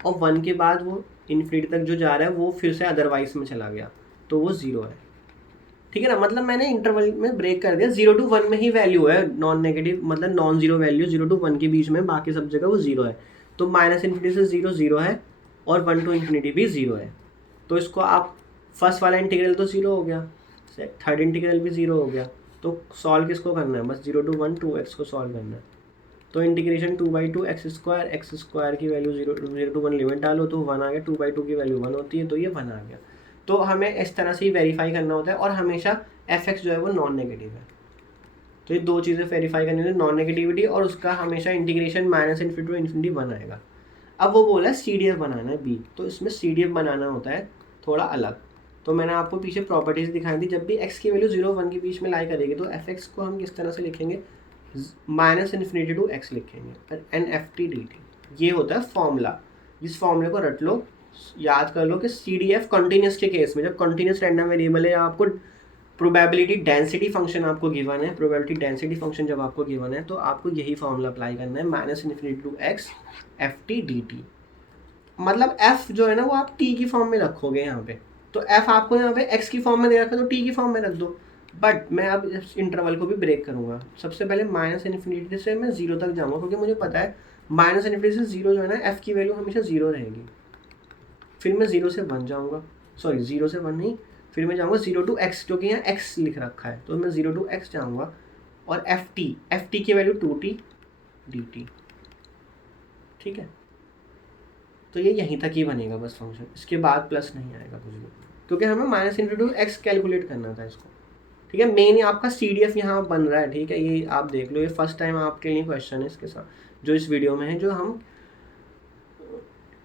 और 1 के बाद वो इन्फिनिटी तक जो जा रहा है वो फिर से अदरवाइज में चला गया, तो वो 0 है, ठीक है ना। मतलब मैंने इंटरवल में ब्रेक कर दिया, 0 to 1 में ही वैल्यू है नॉन नेगेटिव, मतलब नॉन जीरो वैल्यू 0 to 1 के बीच में, बाकी सब जगह वो 0 है। तो -∞ से 0 0 है, और 1 to ∞ भी 0 है। तो इसको आप फर्स्ट वाला इंटीग्रल तो 0 हो गया, थर्ड इंटीग्रल भी 0 हो गया, तो सॉल्व किसको करना है, बस 0 to 1 2x को सॉल्व करना है। तो इंटीग्रेशन 2/2 x स्क्वायर की वैल्यू 0 to 1 लिमिट डालो तो 1 आ गया, 2/2 की वैल्यू 1 होती है, तो ये 1 आ गया। तो हमें इस तरह से ही वेरीफाई करना होता है, और हमेशा fx जो है वो नॉन नेगेटिव है। तो ये दो चीज़ें वेरीफाई करनी होती है, नॉन नेगेटिविटी और उसका हमेशा इंटीग्रेशन -∞ टू ∞ 1 आएगा। अब वो बोला है CDF बनाना है B, तो इसमें CDF बनाना होता है थोड़ा अलग। तो मैंने आपको पीछे प्रॉपर्टीज दिखाई थी, जब भी x की वैल्यू 0 1 के बीच में लाई करेगी तो fx को हम किस तरह से लिखेंगे, -∞ टू x लिखेंगे, NFT dt। ये होता है फॉर्मूला, इस फॉर्मूले को रट लो, याद कर लो कि CDF कॉन्टिन्यूस के केस में, जब कॉन्टिन्यूस रैंडम वेरिएबल है, आपको प्रोबेबिलिटी डेंसिटी फंक्शन आपको गिवन है, प्रोबेबिलिटी डेंसिटी फंक्शन जब आपको गिवन है तो आपको यही फॉर्मूला अप्लाई करना है, -∞ टू x FT dt। मतलब f जो है ना वो आप t की फॉर्म में रखोगे यहाँ पे, तो f आपको यहाँ पे x की फॉर्म में दे रखा है तो t की फॉर्म में रख दो। बट मैं अब इस इंटरवल को भी ब्रेक करूँगा। सबसे पहले -∞ से मैं 0 तक जाऊँगा, क्योंकि मुझे पता है -∞ से 0 जो है ना f की वैल्यू हमेशा 0 रहेगी। फिर मैं 0 से 1 जाऊँगा, सॉरी 0 से 1 नहीं, फिर मैं जाऊँगा 0 to x, क्योंकि यहाँ x लिख रखा है, तो मैं 0 to x जाऊँगा, और FT की वैल्यू 2t dt, ठीक है। तो ये यहीं तक ही बनेगा बस फंक्शन, इसके बाद प्लस नहीं आएगा कुछ भी, क्योंकि हमें -∞ टू x कैलकुलेट करना था इसको, ठीक है। मेन आपका CDF यहाँ बन रहा है, ठीक है, ये आप देख लो, ये फर्स्ट टाइम आपके लिए क्वेश्चन है इसके साथ जो इस वीडियो में है, जो हम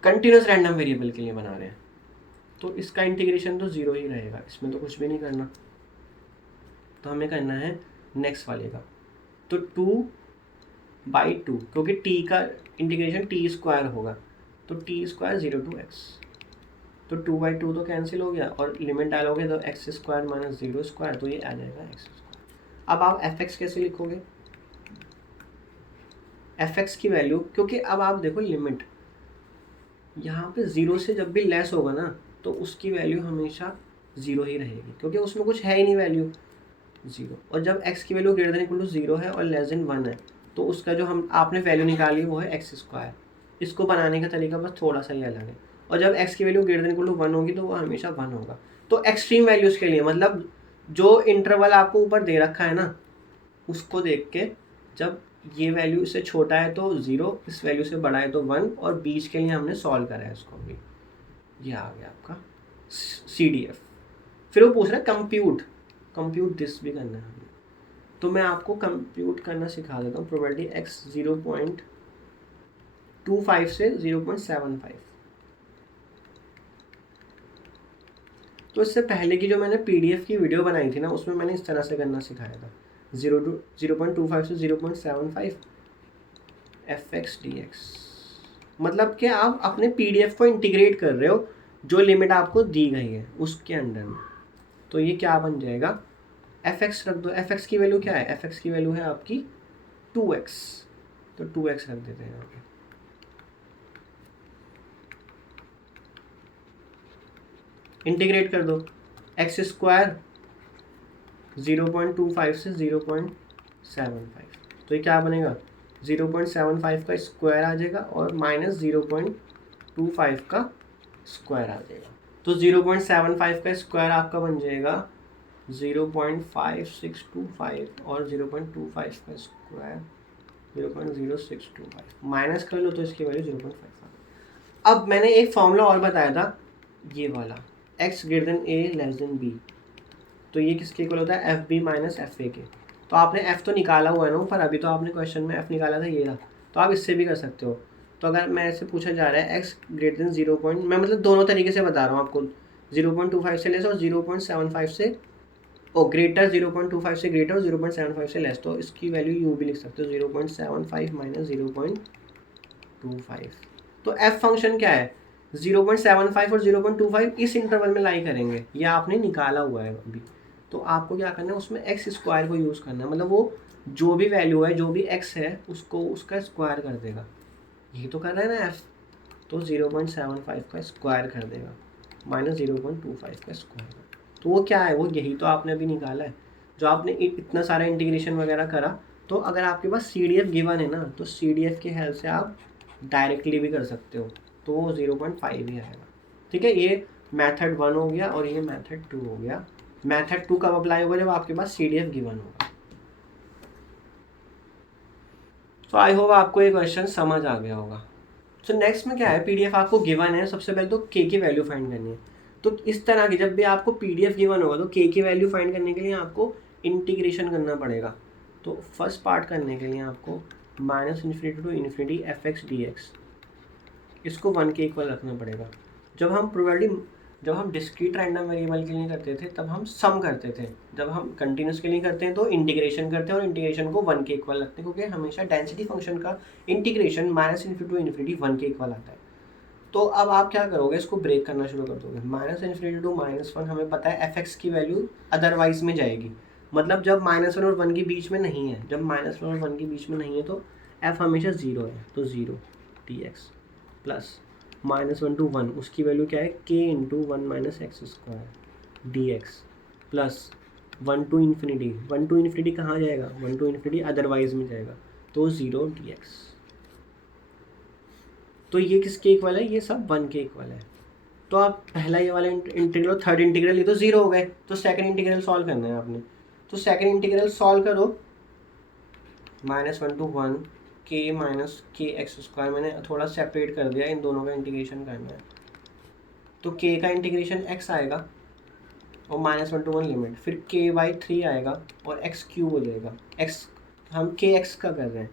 कंटिन्यूस रैंडम वेरिएबल के लिए बना रहे हैं। तो इसका इंटीग्रेशन तो 0 ही रहेगा, इसमें तो कुछ भी नहीं करना। तो हमें करना है नेक्स्ट वाले का, तो 2/2, क्योंकि t का इंटीग्रेशन t² होगा, तो t² 0 to x, तो 2/2 तो कैंसिल हो गया और लिमिट डालोगे तो एक्स स्क्वायर माइनस 0 स्क्वायर, तो ये आ जाएगा एक्स स्क्वायर। अब आप एफ एक्स कैसे लिखोगे, एफ एक्स की वैल्यू, क्योंकि अब आप देखो लिमिट यहाँ पे 0 से जब भी लेस होगा ना तो उसकी वैल्यू हमेशा 0 ही रहेगी, क्योंकि उसमें कुछ है ही नहीं वैल्यू 0। और जब x की value greater than equal to 0 है और लेस देन 1 है तो उसका जो हम आपने वैल्यू निकाली वो है एक्स स्क्वायर। इसको बनाने का तरीका बस थोड़ा सा ही अलग है। और जब x की value greater than equal to 1 होगी तो वो हमेशा 1 होगा। तो एक्सट्रीम वैल्यूज़ के लिए मतलब जो इंटरवल आपको ऊपर दे रखा है ना उसको देख के जब ये वैल्यू इससे छोटा है तो 0, इस वैल्यू से बड़ा है तो 1, और बीच के लिए हमने सॉल्व करा है इसको भी। ये आ गया आपका CDF। फिर वो पूछ रहा है कंप्यूट दिस भी करना है हमें, तो मैं आपको कंप्यूट करना सिखा देता हूँ। प्रोबेबिलिटी x 0.25 से 0.75। तो इससे पहले की जो मैंने PDF की वीडियो बनाई थी ना उसमें मैंने इस तरह से करना सिखाया था, 0.25 से 0.75 fx dx। मतलब कि आप अपने PDF को इंटीग्रेट कर रहे हो जो लिमिट आपको दी गई है उसके अंडर में। तो ये क्या बन जाएगा, fx रख दो। fx की वैल्यू क्या है, fx की वैल्यू है आपकी 2x, तो 2x रख देते हैं यहाँ पे। इंटीग्रेट कर दो, एक्स स्क्वायर 0.25 से 0.75, तो ये क्या बनेगा 0.75 का स्क्वायर आ जाएगा और माइनस 0.25 का स्क्वायर आ जाएगा। तो 0.75 का स्क्वायर आपका बन जाएगा 0.5625 और 0.25 का स्क्वायर 0.0625, माइनस कर लो तो इसकी वैल्यू 0.5। अब मैंने एक फॉर्मूला और बताया था ये वाला, x greater than a less than b, तो ये किसके इक्वल होता है FB माइनस FA के। तो आपने F तो निकाला हुआ है ना ऊपर, अभी तो आपने क्वेश्चन में F निकाला था ये रहा, तो आप इससे भी कर सकते हो। तो अगर मैं ऐसे पूछा जा रहा है x ग्रेटर देन 0 पॉइंट, मैं मतलब दोनों तरीके से बता रहा हूँ आपको, 0.25 से लेस और 0.75 से ग्रेटर, 0.25 से ग्रेटर और 0.75 से लेस, तो इसकी वैल्यू यू भी लिख सकते हो 0.75 माइनस 0.25। तो f फंक्शन क्या है 0.75 और 0.25 इस इंटरवल में लाई करेंगे, ये आपने निकाला हुआ है अभी। तो आपको क्या करना है उसमें एक्स स्क्वायर को यूज़ करना है, मतलब वो जो भी वैल्यू है जो भी एक्स है उसको उसका स्क्वायर कर देगा। यही तो कर रहा है ना एफ, तो 0.75 का स्क्वायर कर देगा माइनस 0.25 का स्क्वायर। तो वो क्या है, वो यही तो आपने अभी निकाला है जो आपने इतना सारा इंटीग्रेशन वगैरह करा। तो अगर आपके पास CDF गिवन है ना तो CDF की हेल्प से आप डायरेक्टली भी कर सकते हो, तो वो 0.5 ही आएगा। ठीक है, ये मेथड 1 हो गया और ये मेथड 2 हो गया। मेथड 2 कब अप्लाई होगा, जब आपके पास CDF गिवन होगा। तो आई होप आपको ये क्वेश्चन समझ आ गया होगा। तो नेक्स्ट में क्या है, PDF आपको गिवन है, सबसे पहले तो k की वैल्यू फाइंड करनी है। तो इस तरह की जब भी आपको PDF गिवन होगा तो k की वैल्यू फाइंड करने के लिए आपको इंटीग्रेशन करना पड़ेगा। तो फर्स्ट पार्ट करने के लिए आपको -∞ टू ∞ fx dx, इसको 1 के इक्वल रखना पड़ेगा। जब हम डिस्क्रीट रैंडम वेरिएबल के लिए करते थे तब हम सम करते थे, जब हम कंटिन्यूस के लिए करते हैं तो इंटीग्रेशन करते हैं और इंटीग्रेशन को 1 के इक्वल रखते हैं, क्योंकि हमेशा डेंसिटी फंक्शन का इंटीग्रेशन -∞ टू ∞ 1 के इक्वल आता है। तो अब आप क्या करोगे, इसको ब्रेक करना शुरू कर दोगे। -∞ टू -1 हमें पता है fx की वैल्यू अदरवाइज में जाएगी, मतलब जब -1 और 1 के बीच में नहीं है, जब -1 और 1 के बीच में नहीं है तो f हमेशा 0 है, तो 0 dx प्लस -1 टू 1 उसकी वैल्यू क्या है k into 1 minus X square dx plus 1 to infinity कहाँ जाएगा, 1 टू इन्फिनिटी अदरवाइज में जाएगा, तो 0 dx। तो ये किसके इक्वल है, ये सब 1 के इक्वल है। तो आप पहला ये वाला इंटीग्रल, थर्ड इंटीग्रल, ये तो 0 हो गए, तो सेकंड इंटीग्रल सॉल्व करना है आपने। तो सेकंड इंटीग्रल सॉल्व करो, -1 टू 1 k माइनस के एक्स स्क्वायर, मैंने थोड़ा सेपरेट कर दिया, इन दोनों का इंटीग्रेशन करना है। तो k का इंटीग्रेशन x आएगा और -1 टू 1 लिमिट, फिर k/3 आएगा और x क्यूब हो जाएगा। x हम kx का कर रहे हैं,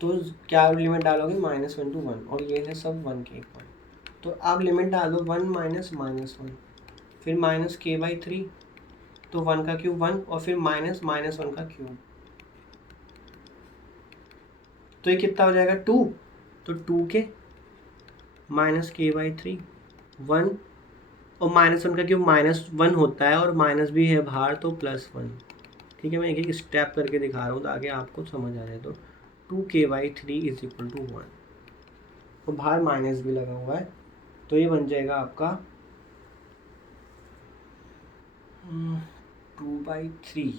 तो क्या लिमिट डालोगे -1 टू 1, और ये है सब 1 के इक्वल। तो अब लिमिट डाल दो 1 माइनस -1, फिर -k/3, तो 1 का क्यूब 1 और फिर -1 का क्यूब, तो ये कितना हो जाएगा 2, तो 2k -k/3 1 और -1 का क्यूब -1 होता है और माइनस भी है बाहर तो +1। ठीक है, मैं एक एक स्टेप करके दिखा रहा हूँ ताकि आपको समझ आ जाए। तो 2k/3 = 1 और बाहर माइनस भी लगा हुआ है, तो ये बन जाएगा आपका 2/3,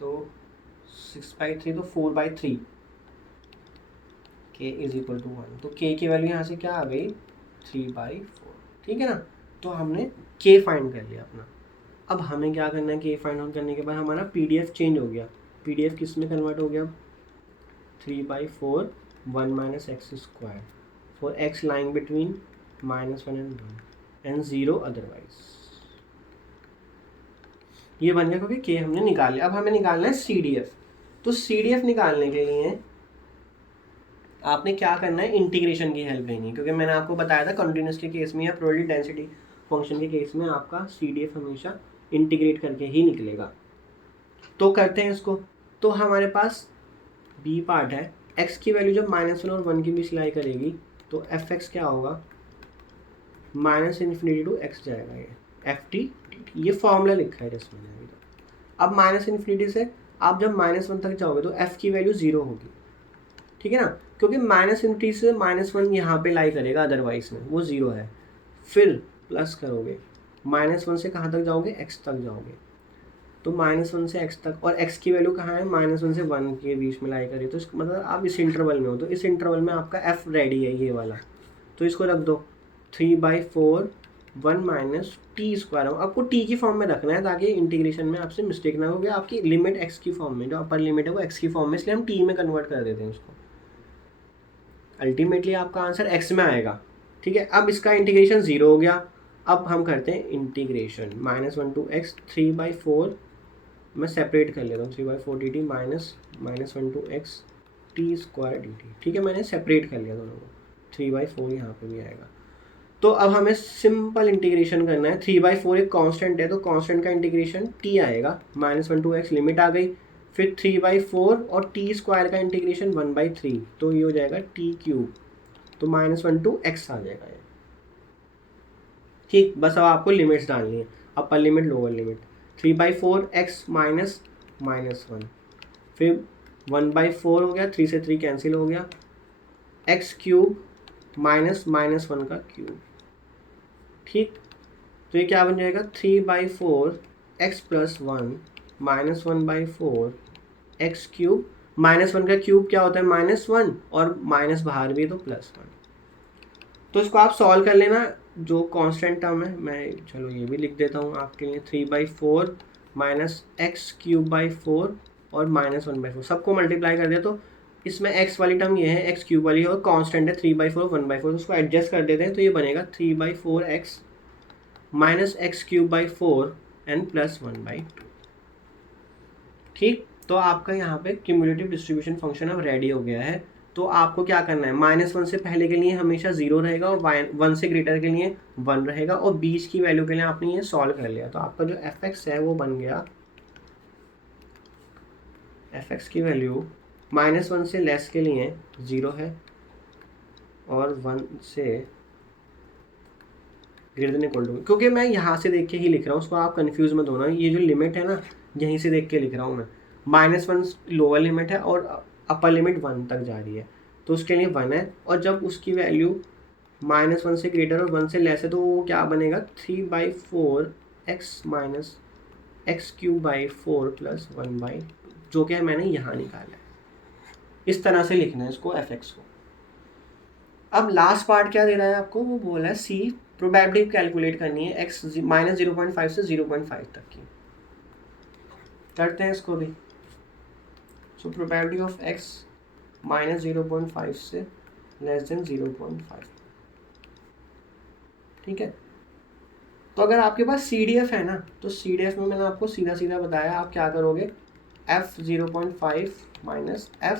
तो 6/3 तो 4/3 k = 1। तो k की वैल्यू यहाँ से क्या आ गई 3/4। ठीक है ना, तो हमने k फाइंड कर लिया अपना। अब हमें क्या करना है, k फाइंड करने के बाद हमारा PDF चेंज हो गया। PDF किस में कन्वर्ट हो गया, 3/4 1 - x² for x lying between -1 and 1 and 0 otherwise. ये बन गया क्योंकि k हमने निकाल लिया। अब हमें निकालना है CDF। तो CDF निकालने के लिए आपने क्या करना है, इंटीग्रेशन की हेल्प लेनी है, क्योंकि मैंने आपको बताया था कंटिन्यूस के केस में या प्रोबेबिलिटी डेंसिटी फंक्शन के केस में आपका CDF हमेशा इंटीग्रेट करके ही निकलेगा। तो करते हैं इसको। तो हमारे पास B पार्ट है, x की वैल्यू जब -1 और 1 के बीच लाई करेगी तो fx क्या होगा, -∞ to x जाएगा, ये ft ये फॉर्मूला लिखा है जिसमें अभी तक। अब -∞ से आप जब -1 तक जाओगे तो f की वैल्यू 0 होगी। ठीक है ना, क्योंकि -∞ से -1 यहाँ पे लाई करेगा, अदरवाइज में वो 0 है। फिर प्लस करोगे, -1 से कहाँ तक जाओगे, x तक जाओगे, तो -1 से x तक, और x की वैल्यू कहाँ है, -1 से 1 के बीच में लाई करिए, तो मतलब आप इस इंटरवल में हो, तो इस इंटरवल में आपका f रेडी है ये वाला, तो इसको रख दो 3/4 1 - t²। आपको t की फॉर्म में रखना है ताकि इंटीग्रेशन में आपसे मिस्टेक ना हो, क्योंकि आपकी लिमिट x की फॉर्म में, जो अपर लिमिट है वो x की फॉर्म में, इसलिए हम t में कन्वर्ट कर देते हैं उसको। अल्टीमेटली आपका आंसर x में आएगा। ठीक है, अब इसका इंटीग्रेशन 0 हो गया। अब हम करते हैं इंटीग्रेशन -1 to x 3/4, मैं सेपरेट कर लेता हूँ, 3/4 dt -1 to x t² dt। ठीक है, मैंने सेपरेट कर लिया दोनों को, 3/4 यहाँ पे भी आएगा। तो अब हमें सिंपल इंटीग्रेशन करना है। 3/4 एक कांस्टेंट है, तो कांस्टेंट का इंटीग्रेशन t आएगा, -1 to x लिमिट आ गई, फिर 3/4 और t² का इंटीग्रेशन 1/3, तो ये हो जाएगा t³, तो -1 to x आ जाएगा ये। ठीक, बस अब आपको लिमिट्स डालनी है, upper limit lower limit. 3/4 x -1, फिर 1/4 हो गया, 3 से 3 कैंसिल हो गया, x³ -1 का क्यूब। ठीक, तो ये क्या बन जाएगा, 3/4 x + 1 -1/4 x³ -1 का क्यूब क्या होता है, -1, और माइनस बाहर भी है तो +1। तो इसको आप सॉल्व कर लेना, जो कांस्टेंट टर्म है, मैं चलो ये भी लिख देता हूँ आपके लिए, 3/4 -x³ और -1/4 सबको मल्टीप्लाई कर दिया, तो इसमें x वाली टर्म ये है, x³ वाली है, और कांस्टेंट है 3/4 1/4, तो उसको एडजस्ट कर देते हैं, तो ये बनेगा 3/4x -x³ एंड +1/2। ठीक, तो आपका यहाँ पे क्यूमुलेटिव डिस्ट्रीब्यूशन फंक्शन अब रेडी हो गया है। तो आपको क्या करना है, -1 से पहले के लिए हमेशा 0 रहेगा, और 1 से ग्रेटर के लिए 1 रहेगा, और बीच की वैल्यू के लिए आपने ये सॉल्व कर लिया, तो आपका जो fx है वो बन गया, fx की वैल्यू -1 से लेस के लिए 0 है, और 1 से ग्रेटर देन इक्वल टू, क्योंकि मैं यहाँ से देख के ही लिख रहा हूँ, उसको आप कंफ्यूज मत होना, ये जो लिमिट है ना यहीं से देख के लिख रहा हूँ मैं। -1 लोअर लिमिट है और अपर लिमिट 1 तक जा रही है, तो उसके लिए 1 है, और जब उसकी वैल्यू -1 से ग्रेटर और 1 से लेस है, तो वो क्या बनेगा, 3/4 x -x³/4 + 1/2, जो कि मैंने यहाँ निकाला है। इस तरह से लिखना है इसको, fx को। अब लास्ट पार्ट क्या दे रहा है आपको, वो बोला है c प्रोबेबिलिटी कैलकुलेट करनी है x -0.5 से 0.5 तक की। करते हैं इसको भी। सो प्रोबेबिलिटी ऑफ x -0.5 से <0.5। ठीक है, तो अगर आपके पास CDF है ना, तो CDF में मैंने आपको सीधा सीधा बताया, आप क्या करोगे, f 0.5 माइनस f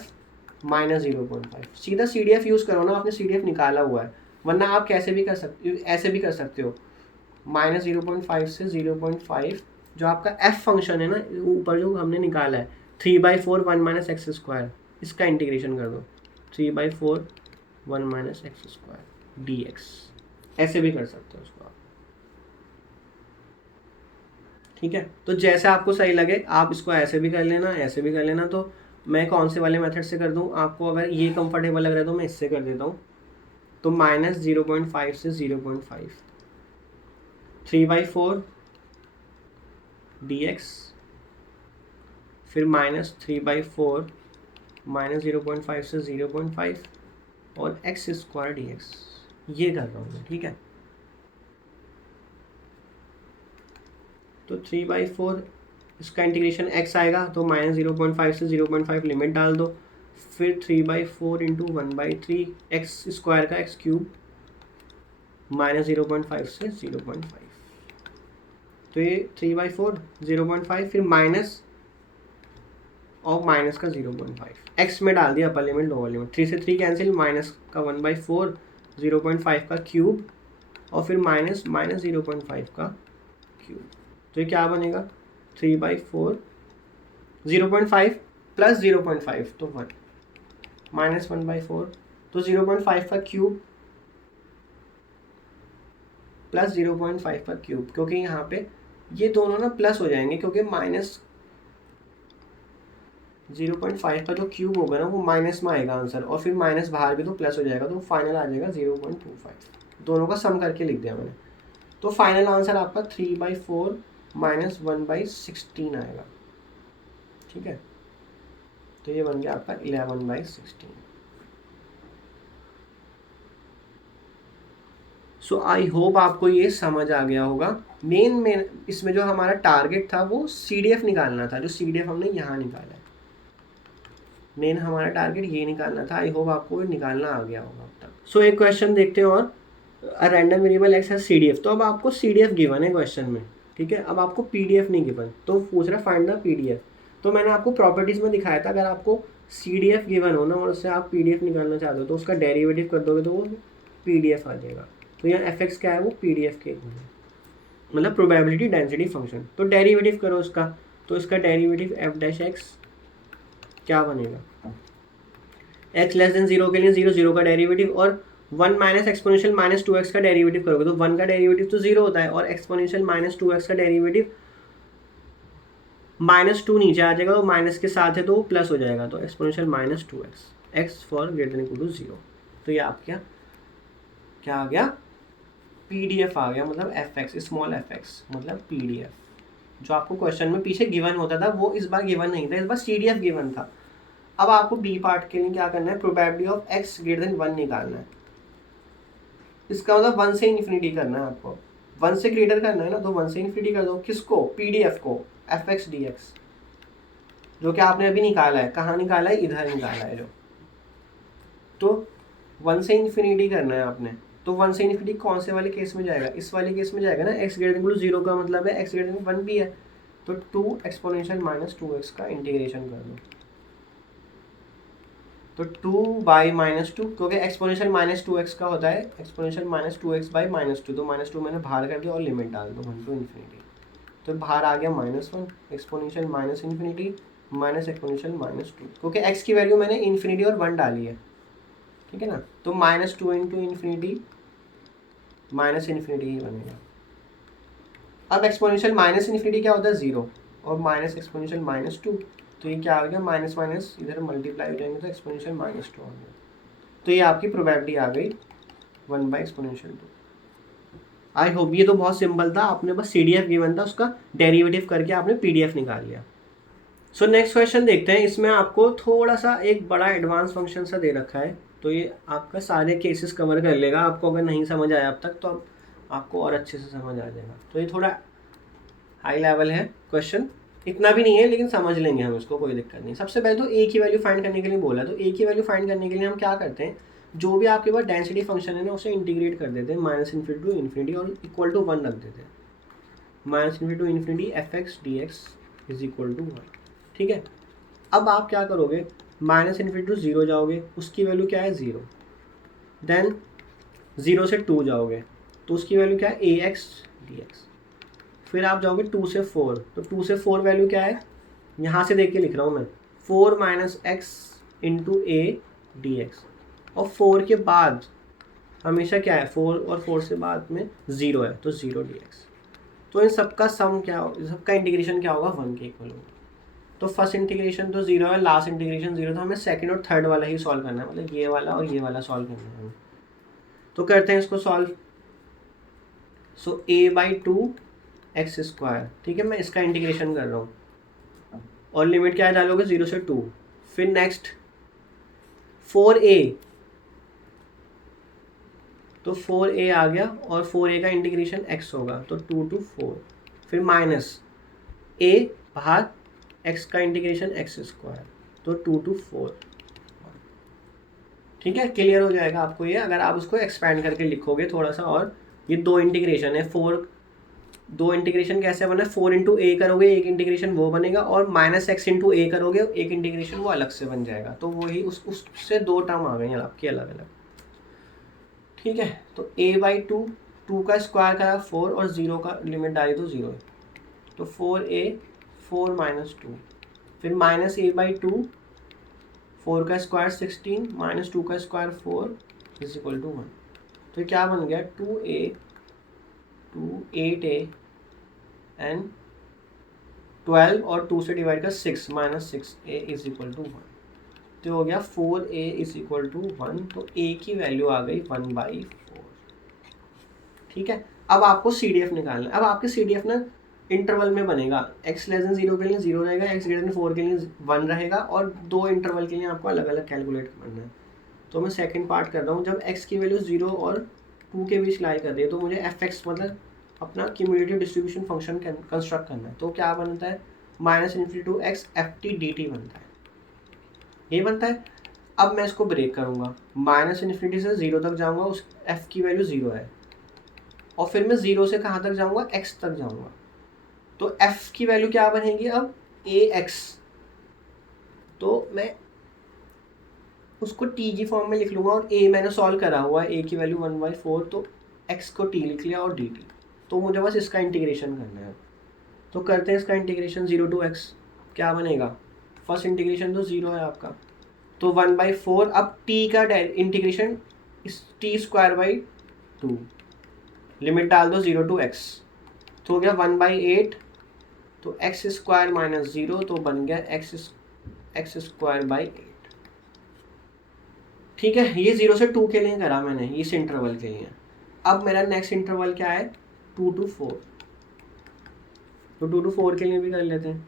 -0.5, सीधा CDF यूज़ करो ना, आपने CDF निकाला हुआ है, वरना आप कैसे भी कर सकते हो, ऐसे भी कर सकते हो, -0.5 से 0.5, जो आपका f फंक्शन है ना ऊपर जो हमने निकाला है 3/4 1 - x², इसका इंटीग्रेशन कर दो, 3/4 1 - x² dx, ऐसे भी कर सकते हो उसको आप। ठीक है, तो जैसे आपको सही लगे आप इसको ऐसे भी कर लेना, ऐसे भी कर लेना। तो मैं कौन से वाले मेथड से कर दूँ, आपको अगर ये कंफर्टेबल लग रहा है तो मैं इससे कर देता हूँ। तो -0.5 से 0.5, 3/4 dx, फिर -3/4 -0.5 से 0.5 और x² dx, ये कर रहा हूँ मैं, ठीक है। तो 3/4 इसका इंटीग्रेशन x आएगा, तो -0.5 से 0.5 लिमिट डाल दो, फिर 3/4 इंटू 1/3 x² का x³ -0.5 से 0.5, तो ये 3/4 0.5, फिर माइनस और माइनस का 0.5 x में डाल दिया, अपर लिमिट लोअर लिमिट, 3 से 3 कैंसिल, माइनस का 1/4 0.5 का क्यूब और फिर माइनस 0.5 का क्यूब। तो ये क्या बनेगा, 3/4 0.5 प्लस 0.5 तो 1 माइनस 1/4, तो 0.5 का क्यूब प्लस 0.5 का क्यूब, क्योंकि यहाँ पे ये दोनों ना प्लस हो जाएंगे, क्योंकि माइनस 0.5 का जो क्यूब होगा ना वो माइनस में आएगा आंसर, और फिर माइनस बाहर भी तो प्लस हो जाएगा, तो फाइनल आ जाएगा 0.25। दोनों का सम करके लिख दिया मैंने। तो फाइनल आंसर आपका 3/4 माइनस 1/16 आएगा, ठीक है। तो ये बन गया आपका 11/16। सो आई होप आपको ये समझ आ गया होगा। मेन इसमें जो हमारा टारगेट था वो CDF निकालना था, जो CDF हमने यहाँ निकाला है। मेन हमारा टारगेट ये निकालना था। आई होप आपको ये निकालना आ गया होगा अब तक। सो एक क्वेश्चन देखते हैं और, रैंडम वेरिएबल एक्स है CDF। तो अब आपको CDF गिवन है क्वेश्चन में, ठीक है। अब आपको PDF नहीं गिवन, तो पूछ रहा फाइंड द PDF। तो मैंने आपको प्रॉपर्टीज में दिखाया था, अगर आपको CDF गिवन हो ना और उससे आप PDF निकालना चाहते हो तो उसका डेरिवेटिव कर दोगे तो वो PDF आ जाएगा। तो यहाँ fx क्या है, वो PDF के मतलब प्रोबेबिलिटी डेंसिटी फंक्शन। तो डेरिवेटिव करो उसका, तो इसका डेरिवेटिव f' क्या बनेगा, x लेस देन 0 के लिए 0 का डेरिवेटिव, और 1 माइनस एक्सपोनेंशियल -2x का डेरिवेटिव करोगे तो 1 का डेरिवेटिव तो 0 होता है, और एक्सपोनेंशियल -2x का डेरिवेटिव -2 नीचे आ जाएगा, तो माइनस के साथ है तो वो प्लस हो जाएगा, तो exponential -2x, x for greater than equal to 0। तो ये आप क्या आ गया, PDF आ गया, मतलब fx स्मॉल fx मतलब PDF। जो आपको क्वेश्चन में पीछे गिवन होता था वो इस बार गिवन नहीं था, इस बार CDF गिवन था। अब आपको बी पार्ट के लिए क्या करना है, probability of x greater then 1 निकालना है। इसका मतलब 1 से इन्फिनिटी करना है आपको, 1 से ग्रेटर करना है ना, तो 1 से इन्फिनिटी कर दो। किसको, PDF को, fx dx, जो कि आपने अभी निकाला है। कहाँ निकाला है, इधर निकाला है जो। तो 1 से इन्फिनिटी करना है आपने, तो 1 से इन्फिनिटी कौन से वाले केस में जाएगा, इस वाले केस में जाएगा ना। x ग्रेटर देन 0 का मतलब है x ग्रेटर देन 1 भी है, तो 2 एक्सपोनेंशियल -2x का इंटीग्रेशन कर दो। तो 2/-2, क्योंकि एक्सपोनेंशियल -2x का होता है एक्सपोनेंशियल -2x बाई -2, तो -2 मैंने बाहर कर दिया और लिमिट डाल दो 1 to इन्फिनिटी, तो बाहर आ गया -1 एक्सपोनेंशियल -इन्फिनिटी माइनस एक्सपोनेंशियल -2, क्योंकि x की वैल्यू मैंने इन्फिनिटी और 1 डाली है, ठीक है ना। तो -2 इंटू इन्फिनिटी माइनस इन्फिनिटी ही बनेगा। अब एक्सपोनेंशियल -इन्फिनिटी क्या होता है, 0, और माइनस एक्सपोनेंशियल -2, तो ये क्या आ गया, माइनस माइनस इधर मल्टीप्लाई हो जाएंगे तो एक्सपोनेंशियल -2 आ गया। तो ये आपकी प्रोबेबिलिटी आ गई 1/exponential 2। आई होप ये तो बहुत सिंपल था, आपने बस CDF गिवन था, उसका डेरिवेटिव करके आपने PDF निकाल लिया। सो नेक्स्ट क्वेश्चन देखते हैं। इसमें आपको थोड़ा सा एक बड़ा एडवांस फंक्शन सा दे रखा है, तो ये आपका सारे केसेस कवर कर लेगा। आपको अगर नहीं समझ आया अब तक तो अब आपको और अच्छे से समझ आ जाएगा। तो ये थोड़ा हाई लेवल है क्वेश्चन, इतना भी नहीं है लेकिन समझ लेंगे हम इसको, कोई दिक्कत नहीं। सबसे पहले तो ए की वैल्यू फाइंड करने के लिए बोला, तो ए की वैल्यू फाइंड करने के लिए हम क्या करते हैं, जो भी आपके पास डेंसिटी फंक्शन है ना उसे इंटीग्रेट कर देते हैं -इन्फिनिटी टू इन्फिनिटी और इक्वल टू 1 रख देते हैं। -Infinity to infinity fx dx is equal to 1, ठीक है। अब आप क्या करोगे, -इन्फिनिटी टू 0 जाओगे, उसकी वैल्यू क्या है 0, देन 0 से 2 जाओगे तो उसकी वैल्यू क्या है ax dx, फिर आप जाओगे 2 से 4, तो 2 से 4 वैल्यू क्या है, यहाँ से देख के लिख रहा हूँ मैं, 4 minus x into A D x, और 4 के बाद हमेशा क्या है, 4 और 4 से बाद में 0 है तो 0 dx। तो इन सबका सम क्या हो, सबका इंटीग्रेशन क्या होगा, 1 के इक्वल होगा। तो फर्स्ट इंटीग्रेशन तो 0 है, लास्ट इंटीग्रेशन 0, तो हमें सेकंड और थर्ड वाला ही सॉल्व करना है, मतलब ये वाला और ये वाला सॉल्व करना है हमें। तो करते हैं इसको सॉल्व। सो a/2 एक्स स्क्वायर, ठीक है, मैं इसका इंटीग्रेशन कर रहा हूँ और लिमिट क्या डालोगे, 0 से 2। फिर नेक्स्ट 4a, तो 4a आ गया और 4a का इंटीग्रेशन x होगा, तो 2 to 4। फिर माइनस a बाहर, x का इंटीग्रेशन x स्क्वायर, तो 2 to 4। ठीक है, क्लियर हो जाएगा आपको ये, अगर आप उसको एक्सपैंड करके लिखोगे थोड़ा सा। और ये दो इंटीग्रेशन है, दो इंटीग्रेशन कैसे बना है, 4 इंटू ए करोगे एक इंटीग्रेशन वो बनेगा, और माइनस एक्स इंटू ए करोगे एक इंटीग्रेशन वो अलग से बन जाएगा। तो वही उससे दो टर्म आ गई हैं आपकी अलग अलग। ठीक है, तो a/2, 2 का स्क्वायर करा 4 और 0 का लिमिट डाली तो 0 है, तो 4a 4 माइनस 2। फिर माइनस a/2, 4 का स्क्वायर 16 माइनस 2 का स्क्वायर 4 इज इक्वल टू 1। तो क्या बन गया, 8a एंड 12 और 2 से डिवाइड कर 6 minus 6a is equal to 1। तो हो गया 4a इज इक्वल टू 1। तो a की वैल्यू आ गई 1/4। ठीक है, अब आपको CDF निकालना है। अब आपके CDF ना इंटरवल में बनेगा, x <0 के लिए 0 रहेगा, x <4 के लिए 1 रहेगा, और दो इंटरवल के लिए आपको अलग अलग कैलकुलेट करना है। तो मैं सेकंड पार्ट कर रहा हूँ, जब x की वैल्यू 0 और 2 के बीच लाई कर रही है तो मुझे fx मतलब अपना क्यूमुलेटिव डिस्ट्रीब्यूशन फंक्शन कंस्ट्रक्ट करना है। तो क्या बनता है, -∞ टू x ft dt बनता है, ये बनता है। अब मैं इसको ब्रेक करूँगा, -∞ से 0 तक जाऊँगा, उस f की वैल्यू 0 है, और फिर मैं 0 से कहाँ तक जाऊँगा, x तक जाऊँगा। तो f की वैल्यू क्या बनेगी अब, ax। तो मैं उसको t की फॉर्म में लिख लूँगा, और a मैंने सॉल्व करा हुआ है, a की वैल्यू 1/4, तो x को t लिख लिया और dt। तो मुझे बस इसका इंटीग्रेशन करना है। तो करते हैं इसका इंटीग्रेशन, 0 to x क्या बनेगा, फर्स्ट इंटीग्रेशन तो 0 है आपका, तो 1/4। अब t का इंटीग्रेशन t²/2, लिमिट डाल दो 0 to x, तो हो गया 1/8। तो x स्क्वायर माइनस 0, तो बन गया x²/8। ठीक है, ये 0 से 2 के लिए करा मैंने, इस इंटरवल के लिए। अब मेरा नेक्स्ट इंटरवल क्या है, 2 to 4। तो 2 to 4 के लिए भी कर लेते हैं।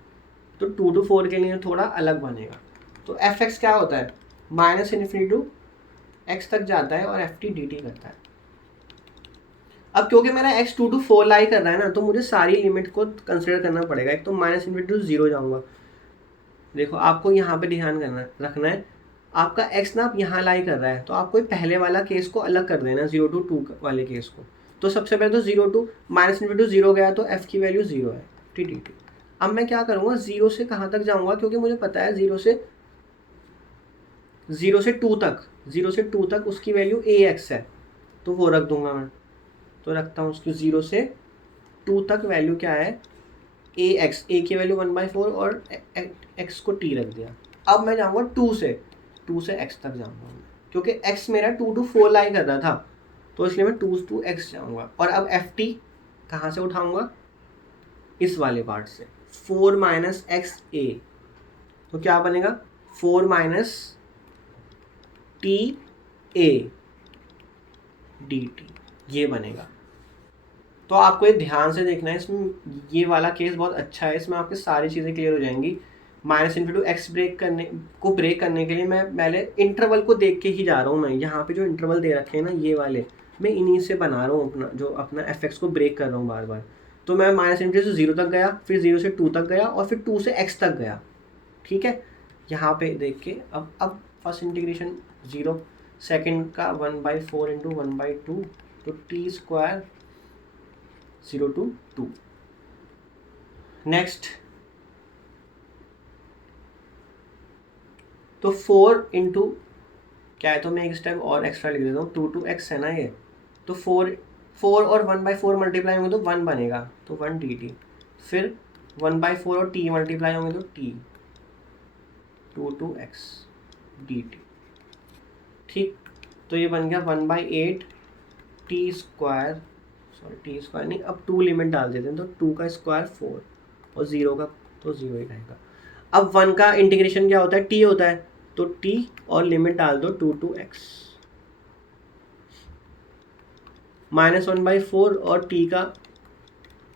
तो 2 to 4 के लिए थोड़ा अलग बनेगा। तो fx क्या होता है, -∞ टू x तक जाता है और ft dt करता है। अब क्योंकि मेरा x 2 to 4 लाई कर रहा है ना, तो मुझे सारी लिमिट को कंसिडर करना पड़ेगा। एक तो -∞ टू 0 जाऊँगा, देखो आपको यहाँ पे ध्यान रखना है, आपका x ना यहाँ लाई कर रहा है, तो आपको पहले वाला केस को अलग कर देना, 0 to 2 वाले केस को। तो सबसे पहले तो 0 to -∞ टू 0 गया, तो f की वैल्यू 0 है, dt। अब मैं क्या करूँगा, 0 से कहाँ तक जाऊँगा, क्योंकि मुझे पता है 0 से 2 तक उसकी वैल्यू ax है, तो वो रख दूंगा मैं। तो रखता हूँ उसकी 0 से 2 तक वैल्यू क्या है, ax, a की वैल्यू 1/4 और x को t रख दिया। अब मैं जाऊँगा 2 से x तक जाऊँगा, क्योंकि x मेरा 2 to 4 लाई कर रहा था, तो इसलिए मैं 2 to x जाऊँगा। और अब ft कहाँ से उठाऊँगा, इस वाले पार्ट से, 4 माइनस एक्स ए, तो क्या बनेगा 4 minus T A D T, ये बनेगा। तो आपको ये ध्यान से देखना है, इसमें ये वाला केस बहुत अच्छा है, इसमें आपकी सारी चीज़ें क्लियर हो जाएंगी। -∞ x ब्रेक करने के लिए मैं पहले इंटरवल को देख के ही जा रहा हूँ। मैं यहाँ पे जो इंटरवल दे रखे हैं ना, ये वाले मैं इन्हीं से बना रहा हूँ अपना fx को ब्रेक कर रहा हूँ बार बार। तो मैं -∞ से 0 तक गया, फिर 0 से 2 तक गया, और फिर 2 से x तक गया। ठीक है, यहाँ पे देख के अब फर्स्ट इंटीग्रेशन 0, सेकेंड का 1/4 इंटू 1/2, तो t², 0 to 2। नेक्स्ट तो 4 इंटू क्या है, तो मैं एक स्टेप और एक्स्ट्रा लिख देता हूँ, 2 to x है ना ये, तो 4 और 1/4 मल्टीप्लाई होंगे तो 1 बनेगा, तो 1 dt। फिर 1/4 और t मल्टीप्लाई होंगे तो t, 2 to x dt। ठीक, तो ये बन गया 1/8 t², सॉरी टी स्क्वायर नहीं, अब 2 लिमिट डाल देते हैं, तो 2 का स्क्वायर 4 और 0 का तो 0 ही रहेगा। अब 1 का इंटीग्रेशन क्या होता है, टी होता है, तो टी और लिमिट डाल दो 2 to x -1/4 और टी का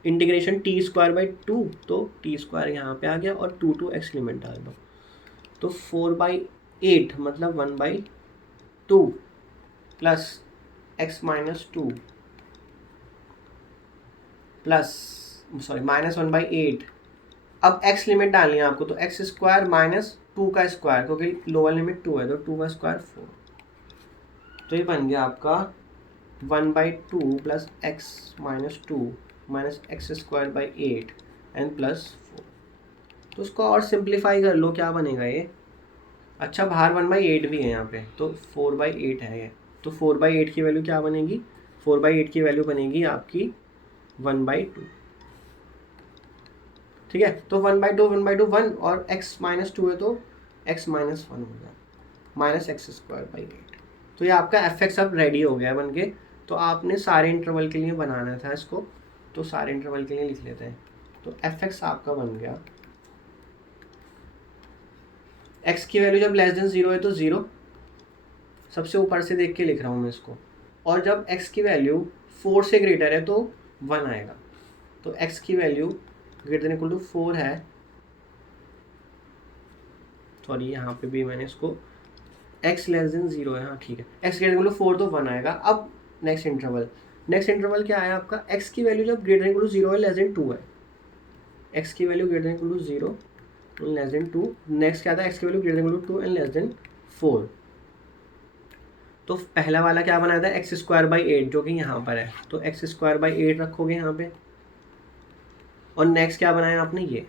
इंटीग्रेशन टी स्क्वायर बाई 2, तो टी स्क्वायर यहाँ पे आ गया और 2 to x लिमिट डाल दो, तो 4/8 मतलब 1/2 प्लस x -2 प्लस सॉरी -1/8। अब x लिमिट डालनी है आपको, तो x स्क्वायर माइनस 2 का स्क्वायर, क्योंकि लोअर लिमिट 2 है तो 2 का स्क्वायर 4, तो ये बन गया आपका 1/2 plus x -2 minus X square by 8 and plus 4। तो उसको और सिंप्लीफाई कर लो, क्या बनेगा ये, अच्छा बाहर 1/8 भी है यहाँ पे, तो 4/8 है ये, तो 4/8 की वैल्यू क्या बनेगी, 4/8 की वैल्यू बनेगी आपकी 1/2। ठीक है, तो 1/2 1 और x -2 है तो x -1 हो गया माइनस एक्स स्क्वायर बाई 8। तो ये आपका एफ अब रेडी हो गया बन के। तो आपने सारे इंटरवल के लिए बनाना था इसको, तो सारे इंटरवल के लिए लिख लेते हैं। तो एफ आपका बन गया, x की वैल्यू जब लेस देन 0 है तो 0, सबसे ऊपर से देख के लिख रहा हूँ मैं इसको, और जब x की वैल्यू 4 से ग्रेटर है तो 1 आएगा। तो x की value greater than equal to 4 है, सॉरी यहाँ पे भी मैंने इसको x लेस देन 0 है, हाँ ठीक है, x ग्रेटर इक्वल टू 4 तो 1 आएगा। अब नेक्स्ट इंटरवल क्या है आपका, x की वैल्यू जब ग्रेटर इक्वल टू 0 है लेस देन 2 है, x की value greater equal to 0 less than 2। Next क्या था, x की value greater equal to 2 and less than 4। तो पहला वाला क्या बनाया था, एक्स स्क्वायर बाई 8 जो कि यहाँ पर है, तो एक्स स्क्वायर बाई 8 रखोगे यहाँ पे, और नेक्स्ट क्या बनाया आपने, ये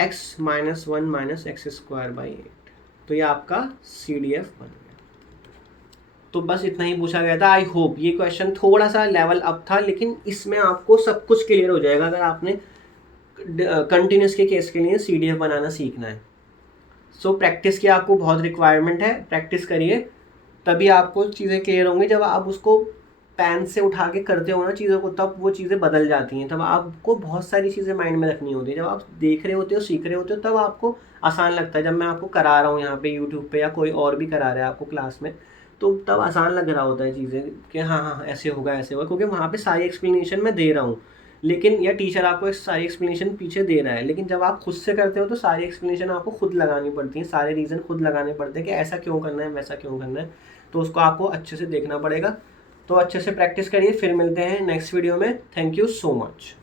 x -1 minus X square by 8, तो ये आपका CDF बन गया। तो बस इतना ही पूछा गया था। आई होप ये क्वेश्चन थोड़ा सा लेवल अप था, लेकिन इसमें आपको सब कुछ क्लियर हो जाएगा अगर आपने कंटिन्यूस के केस के लिए CDF बनाना सीखना है। सो प्रैक्टिस की आपको बहुत रिक्वायरमेंट है, प्रैक्टिस करिए, तभी आपको चीज़ें क्लियर होंगी। जब आप उसको पेन से उठा के करते हो ना चीज़ों को, तब वो चीज़ें बदल जाती हैं, तब आपको बहुत सारी चीज़ें माइंड में रखनी होती है। जब आप देख रहे होते हो, सीख रहे होते हो, तब आपको आसान लगता है। जब मैं आपको करा रहा हूँ यहाँ पे यूट्यूब पे, या कोई और भी करा रहा है आपको क्लास में, तो तब आसान लग रहा होता है चीज़ें कि हाँ हाँ ऐसे होगा ऐसे होगा, क्योंकि वहाँ पे सारी एक्सप्लेनेशन मैं दे रहा हूँ, लेकिन या टीचर आपको सारी एक्सप्लेनेशन पीछे दे रहा है। लेकिन जब आप खुद से करते हो तो सारी एक्सप्लेनेशन आपको खुद लगानी पड़ती है, सारे रीज़न खुद लगाने पड़ते हैं कि ऐसा क्यों करना है, वैसा क्यों करना है, तो उसको आपको अच्छे से देखना पड़ेगा। तो अच्छे से प्रैक्टिस करिए, फिर मिलते हैं नेक्स्ट वीडियो में। Thank you so much.